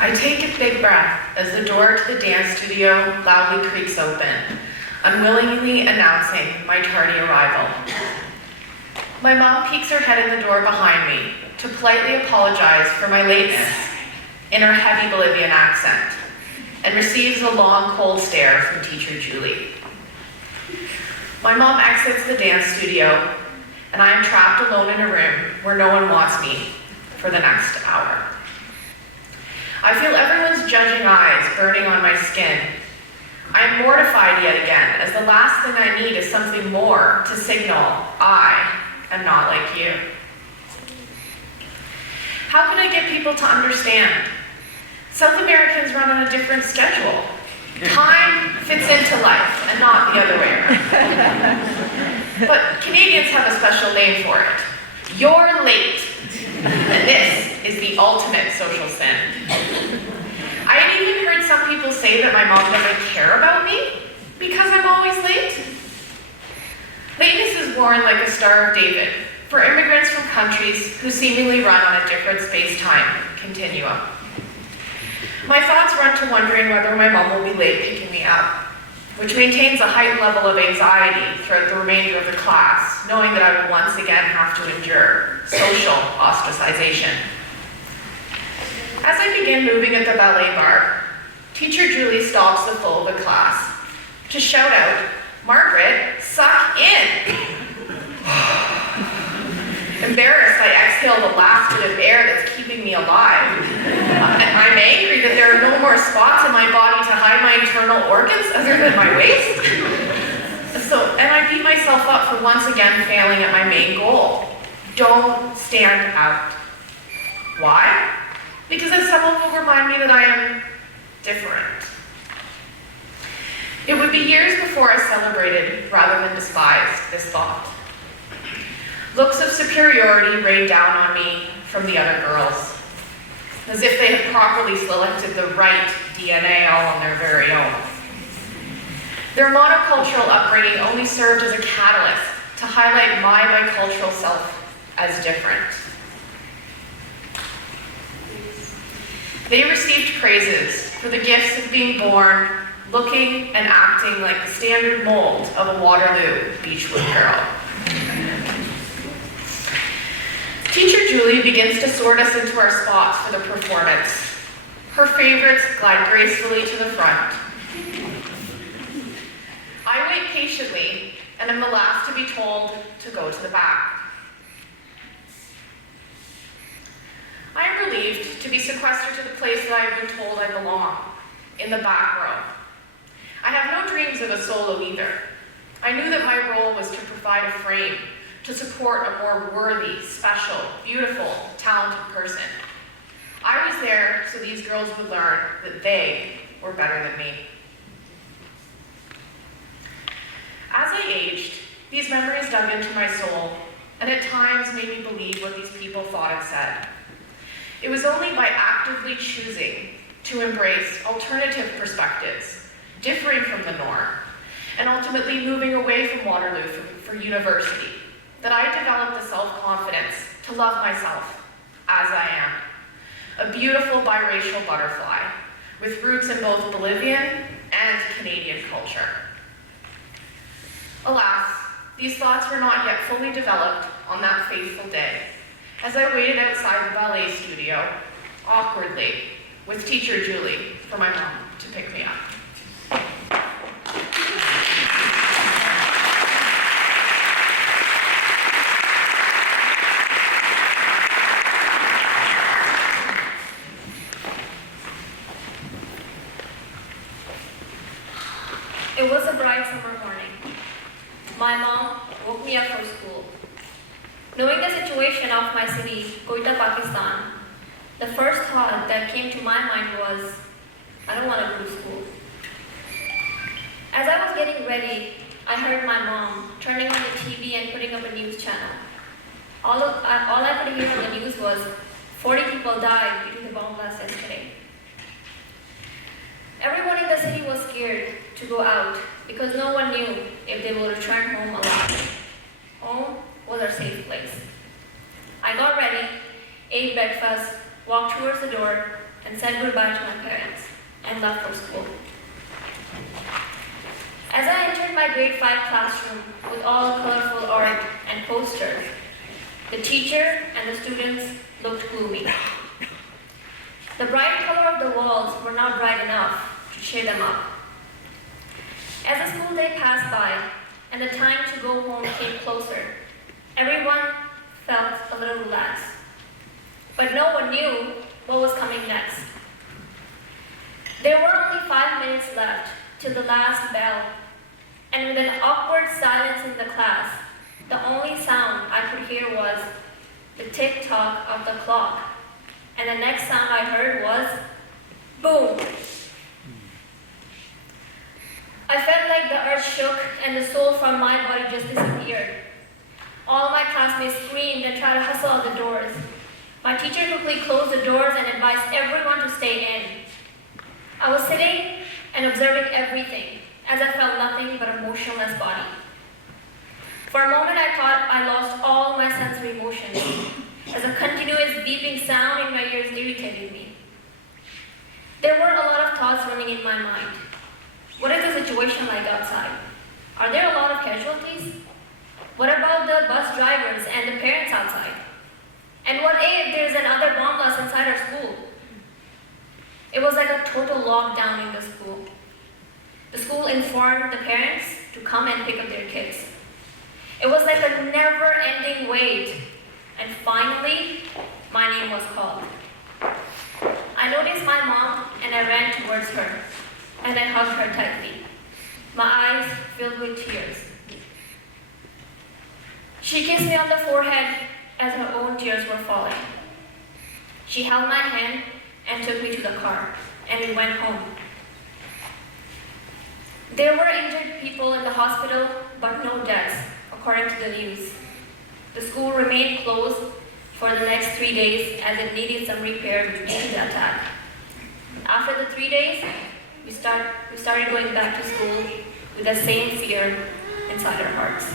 I take a big breath as the door to the dance studio loudly creaks open, unwillingly announcing my tardy arrival. My mom peeks her head in the door behind me to politely apologize for my lateness in her heavy Bolivian accent, and receives a long, cold stare from teacher Julie. My mom exits the dance studio, and I am trapped alone in a room where no one wants me for the next hour. I feel everyone's judging eyes burning on my skin. I am mortified yet again, as the last thing I need is something more to signal I am not like you. How can I get people to understand? South Americans run on a different schedule. Time fits into life and not the other way around. But Canadians have a special name for it. You're late. And this is the ultimate social sin. I had even heard some people say that my mom doesn't care about me because I'm always late. Lateness is worn like a Star of David for immigrants from countries who seemingly run on a different space-time continuum. My thoughts run to wondering whether my mom will be late picking me up, which maintains a heightened level of anxiety throughout the remainder of the class, knowing that I would once again have to endure social ostracization. As I begin moving at the ballet bar, teacher Julie stops the flow of the class to shout out, "Margaret, suck in!" Embarrassed, I exhale the last bit of air that's keeping me alive. I'm angry that there are no more spots in my body to hide my internal organs other than my waist. And I beat myself up for once again failing at my main goal. Don't stand out. Why? Because then someone will remind me that I am different. It would be years before I celebrated rather than despised this thought. Looks of superiority rained down on me from the other girls, as if they had properly selected the right DNA all on their very own. Their monocultural upbringing only served as a catalyst to highlight my bicultural self as different. They received praises for the gifts of being born, looking and acting like the standard mold of a Waterloo Beachwood girl. Teacher Julie begins to sort us into our spots for the performance. Her favorites glide gracefully to the front. I wait patiently and am the last to be told to go to the back. I am relieved to be sequestered to the place that I have been told I belong, in the back row. I have no dreams of a solo either. I knew that my role was to provide a frame, to support a more worthy, special, beautiful, talented person. I was there so these girls would learn that they were better than me. As I aged, these memories dug into my soul, and at times made me believe what these people thought and said. It was only by actively choosing to embrace alternative perspectives, differing from the norm, and ultimately moving away from Waterloo for university, that I developed the self-confidence to love myself as I am. A beautiful biracial butterfly with roots in both Bolivian and Canadian culture. Alas, these thoughts were not yet fully developed on that fateful day, as I waited outside the ballet studio, awkwardly, with teacher Julie for my mom to pick me up. It was a bright summer morning. My mom woke me up for school. Knowing the situation of my city, Quilts, Pakistan, the first thought that came to my mind was, I don't want to go to school. As I was getting ready, I heard my mom turning on the TV and putting up a news channel. All I could hear on the news was, 40 people died due to the bomb blast yesterday. Everyone in the city was scared to go out because no one knew if they will return home alive. Home was our safe place. I got ready, ate breakfast, walked towards the door, and said goodbye to my parents, and left for school. As I entered my grade 5 classroom with all colorful art and posters, the teacher and the students looked gloomy. The bright color of the walls were not bright enough to cheer them up. As the school day passed by and the time to go home came closer, everyone felt a little relaxed. But no one knew what was coming next. There were only 5 minutes left till the last bell, and with an awkward silence in the class, the only sound I could hear was the tick-tock of the clock, and the next sound I heard was boom. I felt like the earth shook and the soul from my body just disappeared. All my classmates screamed and tried to hustle out the doors. My teacher quickly closed the doors and advised everyone to stay in. I was sitting and observing everything, as I felt nothing but a motionless body. For a moment I thought I lost all my sensory motions, as a continuous beeping sound in my ears irritated me. There were a lot of thoughts running in my mind. What is the situation like outside? Are there a lot of casualties? What about the bus drivers and the parents outside? And what if there's another bomb blast inside our school? It was like a total lockdown in the school. The school informed the parents to come and pick up their kids. It was like a never-ending wait. And finally, my name was called. I noticed my mom and I ran towards her, and I hugged her tightly, my eyes filled with tears. She kissed me on the forehead as her own tears were falling. She held my hand and took me to the car, and we went home. There were injured people in the hospital, but no deaths, according to the news. The school remained closed for the next 3 days as it needed some repair due to the attack. After the 3 days, we started going back to school with the same fear inside our hearts.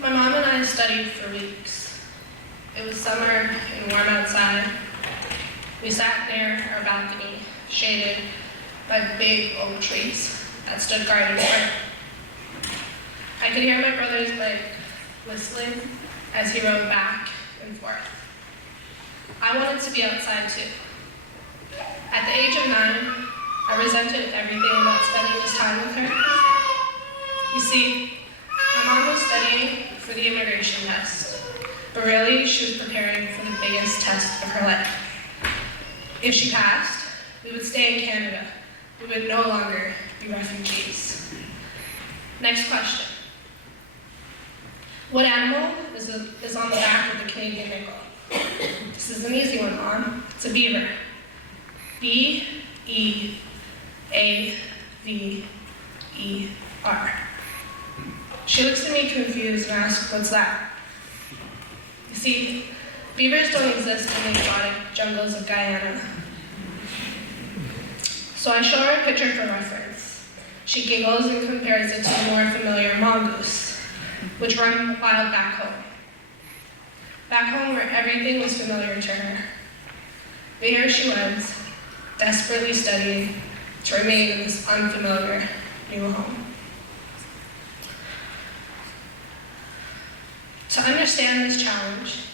My mom and I studied for weeks. It was summer and warm outside. We sat near our balcony, shaded by big oak trees that stood guard in front. I could hear my brother's bike whistling as he rode back and forth. I wanted to be outside too. At the age of 9, I resented everything about spending this time with her. You see, my mom was studying for the immigration test, but really she was preparing for the biggest test of her life. If she passed, we would stay in Canada. We would no longer be refugees. Next question. What animal is on the back of the Canadian nickel? This is an easy one, Mom. It's a beaver. B-E-A-V-E-R. She looks at me confused and asks, what's that? You see, beavers don't exist in the exotic jungles of Guyana. So I show her a picture for reference. She giggles and compares it to the more familiar mongoose, which run wild back home. Back home where everything was familiar to her. But here she was, desperately studying to remain in this unfamiliar new home. To understand this challenge,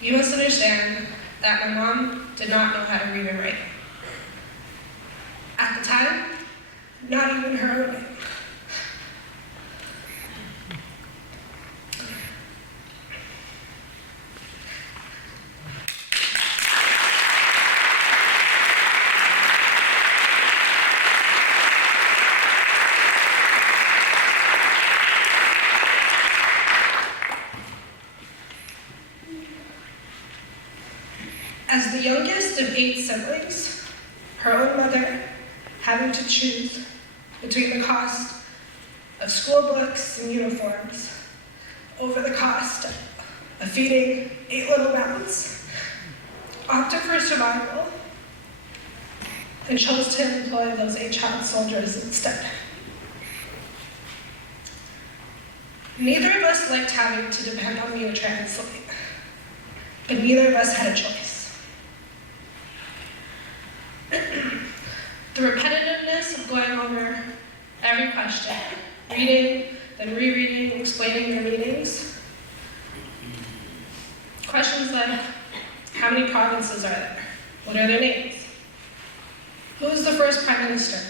you must understand that my mom did not know how to read and write. At the time, not even her own name. As the youngest of 8 siblings, her own mother having to choose between the cost of school books and uniforms over the cost of feeding 8 little mouths, opted for survival and chose to employ those 8 child soldiers instead. Neither of us liked having to depend on me to translate, but neither of us had a choice. The repetitiveness of going over every question, reading, then rereading, explaining their meanings. Questions like, how many provinces are there? What are their names? Who is the first prime minister?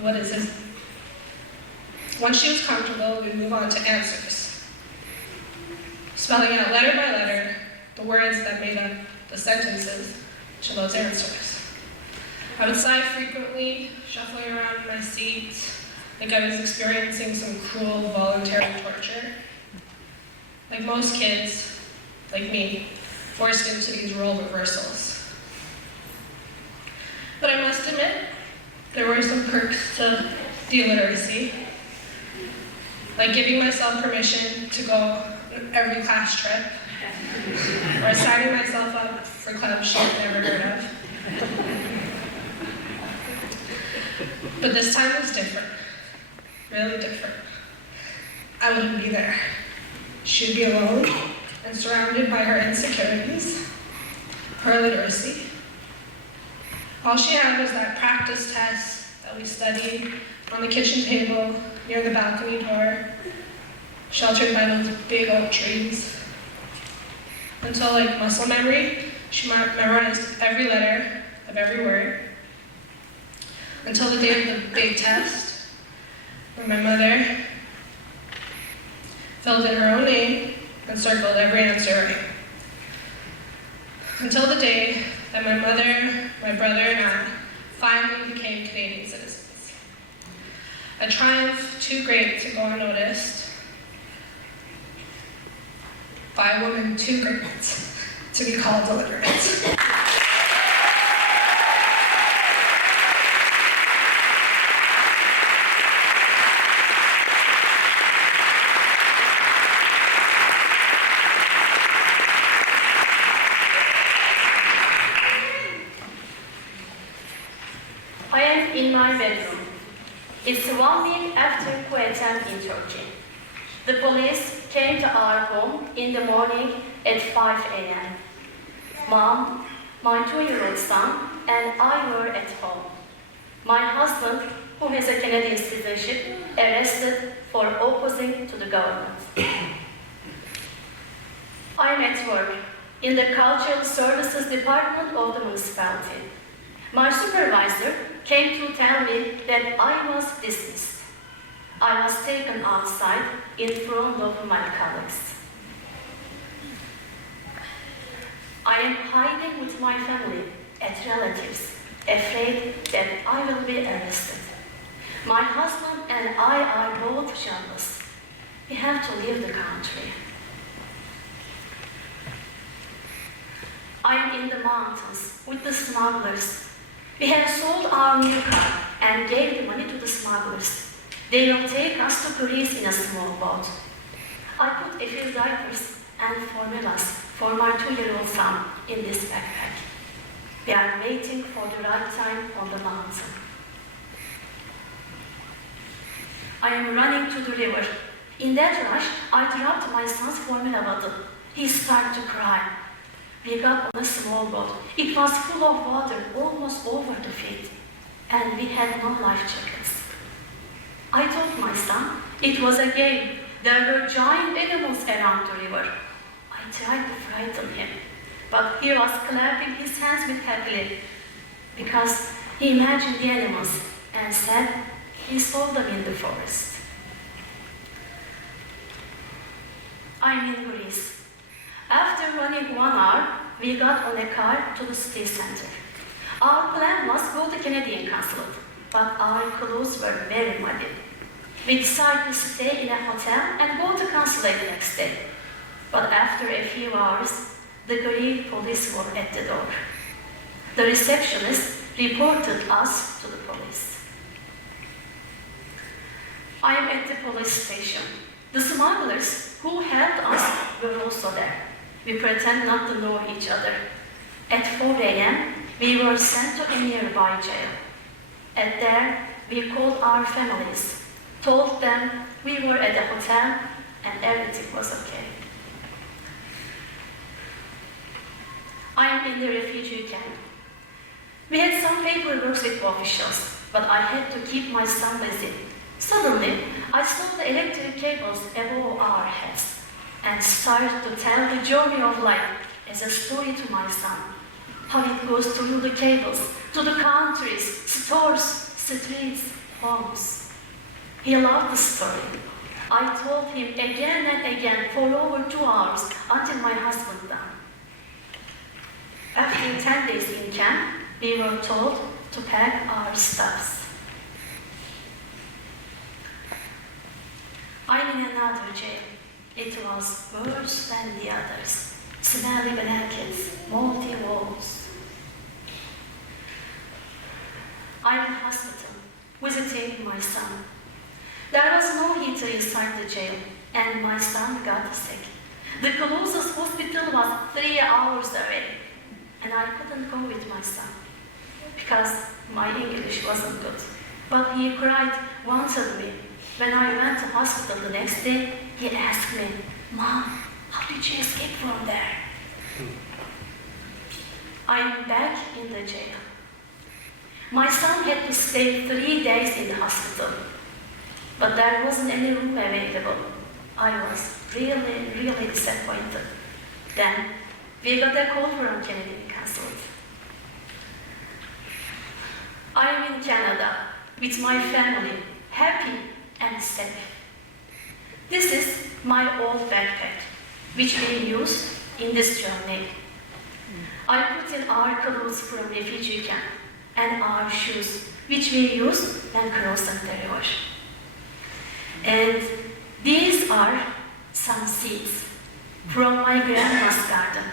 What is his Once she was comfortable, we'd move on to answers, spelling out letter by letter the words that made up the sentences to those answers. I would sigh frequently, shuffling around in my seat, like I was experiencing some cruel voluntary torture. Like most kids, like me, forced into these role reversals. But I must admit, there were some perks to de-literacy, like giving myself permission to go on every class trip, or signing myself up for clubs she'd never heard of. But this time was different, really different. I wouldn't be there. She'd be alone and surrounded by her insecurities, her illiteracy. All she had was that practice test that we studied on the kitchen table near the balcony door, sheltered by those big oak trees. Until, like muscle memory, she memorized every letter of every word. Until the day of the big test, where my mother filled in her own name and circled every answer right. Until the day that my mother, my brother, and I finally became Canadian citizens. A triumph too great to go unnoticed, by a woman too great to be called illiterate. I am in my bedroom. It's 1 week after Quilt in Turkey. The police came to our home in the morning at 5 a.m. Mom, my 2-year-old son, and I were at home. My husband, who has a Canadian citizenship, arrested for opposing to the government. I am at work in the Cultural Services Department of the municipality. My supervisor came to tell me that I was dismissed. I was taken outside in front of my colleagues. I am hiding with my family at relatives, afraid that I will be arrested. My husband and I are both jobless. We have to leave the country. I am in the mountains with the smugglers. We have sold our new car and gave the money to the smugglers. They will take us to Greece in a small boat. I put a few diapers and formulas for my 2-year-old son in this backpack. We are waiting for the right time on the mountain. I am running to the river. In that rush, I dropped my son's formula bottle. He started to cry. We got on a small boat. It was full of water, almost over the feet, and we had no life jackets. I told my son it was a game. There were giant animals around the river. I tried to frighten him, but he was clapping his hands with happily because he imagined the animals and said he saw them in the forest. I'm in Greece. After running 1 hour, we got on a car to the city center. Our plan was to go to Canadian consulate, but our clothes were very muddy. We decided to stay in a hotel and go to consulate next day. But after a few hours, the Greek police were at the door. The receptionist reported us to the police. I am at the police station. The smugglers who helped us were also there. We pretend not to know each other. At 4 a.m., we were sent to a nearby jail. At there, we called our families, told them we were at the hotel and everything was okay. I am in the refugee camp. We had some paperwork with officials, but I had to keep my son busy. Suddenly, I saw the electric cables above our heads and started to tell the journey of life as a story to my son. How it goes through the cables, to the countries, stores, streets, homes. He loved the story. I told him again and again for over 2 hours until my husband died. After 10 days in camp, we were told to pack our stuffs. I'm in another jail. It was worse than the others. Smelly blankets, moldy walls. I'm in hospital, visiting my son. There was no heater inside the jail, and my son got sick. The closest hospital was 3 hours away, and I couldn't go with my son because my English wasn't good. But he cried, wanted me. When I went to hospital the next day, he asked me, "Mom, how did you escape from there?" I'm back in the jail. My son had to stay 3 days in the hospital, but there wasn't any room available. I was really disappointed. Then we got a call from Canadian Consulate. I'm in Canada with my family, happy and safe. This is my old backpack, which we used in this journey. I put in our clothes from refugee camp and our shoes, which we used and crossed the river. And these are some seeds from my grandma's garden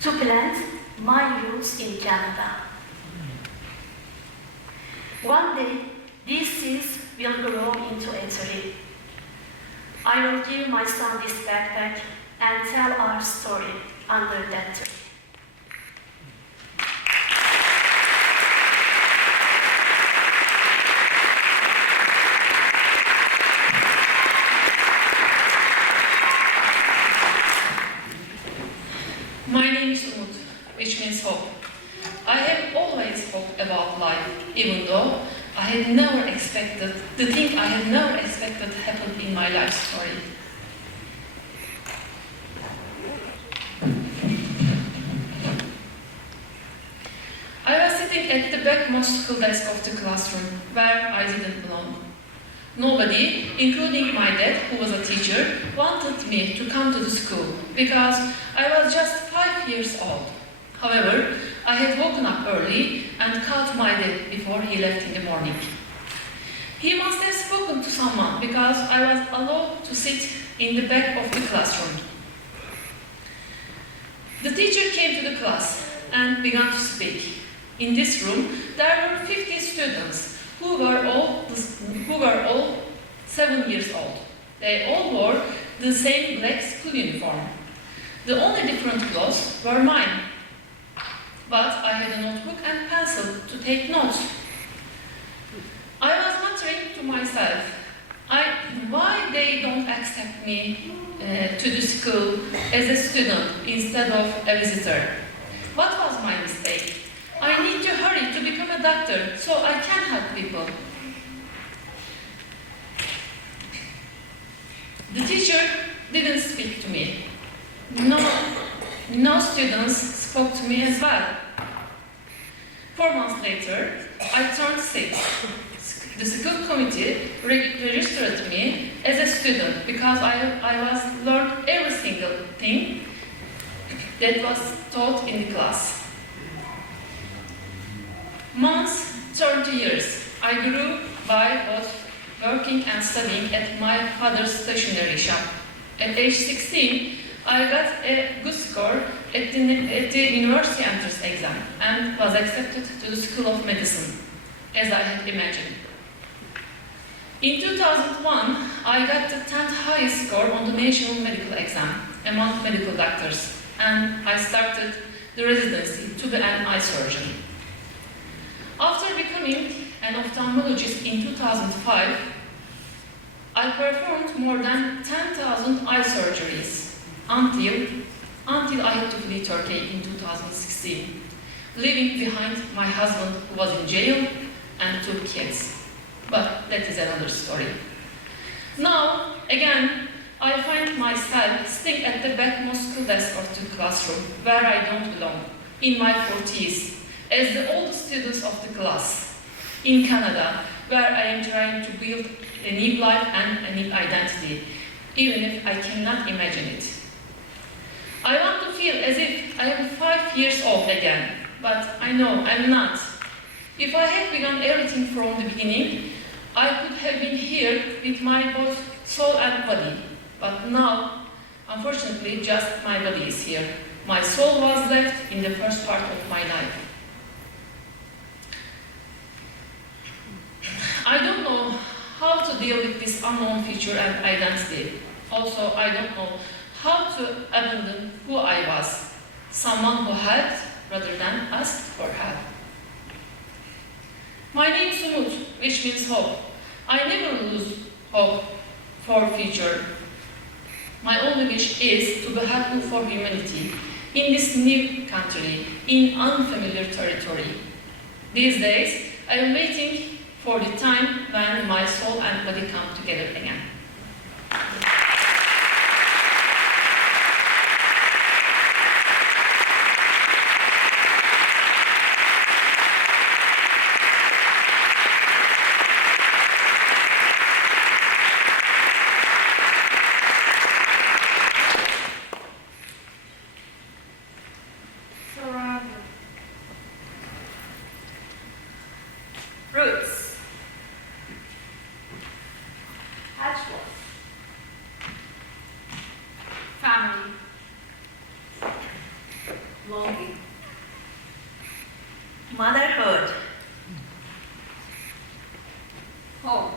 to plant my roots in Canada. One day, these seeds will grow into a tree. I will give my son this backpack and tell our story under that tree. My name is Umut, which means hope. I have always hoped about life, even though I had never expected, the thing I had never expected happened in my life story. I was sitting at the backmost school desk of the classroom, where I didn't belong. Nobody, including my dad, who was a teacher, wanted me to come to the school because I was just 5 years old. However, I had woken up early and called my dad before he left in the morning. He must have spoken to someone because I was allowed to sit in the back of the classroom. The teacher came to the class and began to speak. In this room, there were 50 students who were all 7 years old. They all wore the same black school uniform. The only different clothes were mine. But I had a notebook and pencil to take notes. I was muttering to myself, why they don't accept me to the school as a student instead of a visitor? What was my mistake? I need to hurry to become a doctor so I can help people. The teacher didn't speak to me. No students spoke to me as well. 4 months later, I turned 6. The school committee registered me as a student because I was learned every single thing that was taught in the class. Months turned to years. I grew by both working and studying at my father's stationery shop. At age 16, I got a good score at the university entrance exam and was accepted to the School of Medicine, as I had imagined. In 2001, I got the 10th highest score on the national medical exam among medical doctors, and I started the residency to be an eye surgeon. After becoming an ophthalmologist in 2005, I performed more than 10,000 eye surgeries until I had to flee Turkey in 2016, leaving behind my husband who was in jail and 2 kids. But that is another story. Now, again, I find myself sitting at the backmost school desk of the classroom, where I don't belong, in my 40s, as the oldest students of the class. In Canada, where I am trying to build a new life and a new identity, even if I cannot imagine it. I want to feel as if I am 5 years old again, but I know I'm not. If I had begun everything from the beginning, I could have been here with my both soul and body. But now, unfortunately, just my body is here. My soul was left in the first part of my life. I don't know how to deal with this unknown future and identity. Also, I don't know how to abandon who I was, someone who had rather than asked for help. My name is Umut, which means hope. I never lose hope for future. My only wish is to be helpful for humanity in this new country, in unfamiliar territory. These days, I am waiting for the time when my soul and body come together again. Roots. Patchwork. Family. Longing. Motherhood. Home.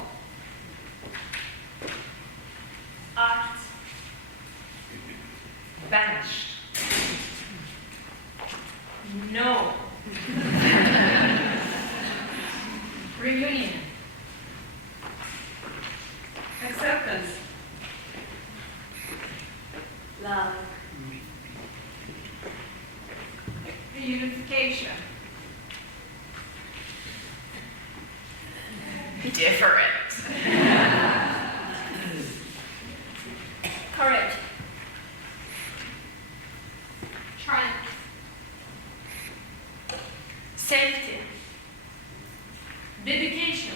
Art. Vanish. No. Reunion. Acceptance. Love. Reunification. Different. Courage. Triumph. Safety. Dedication.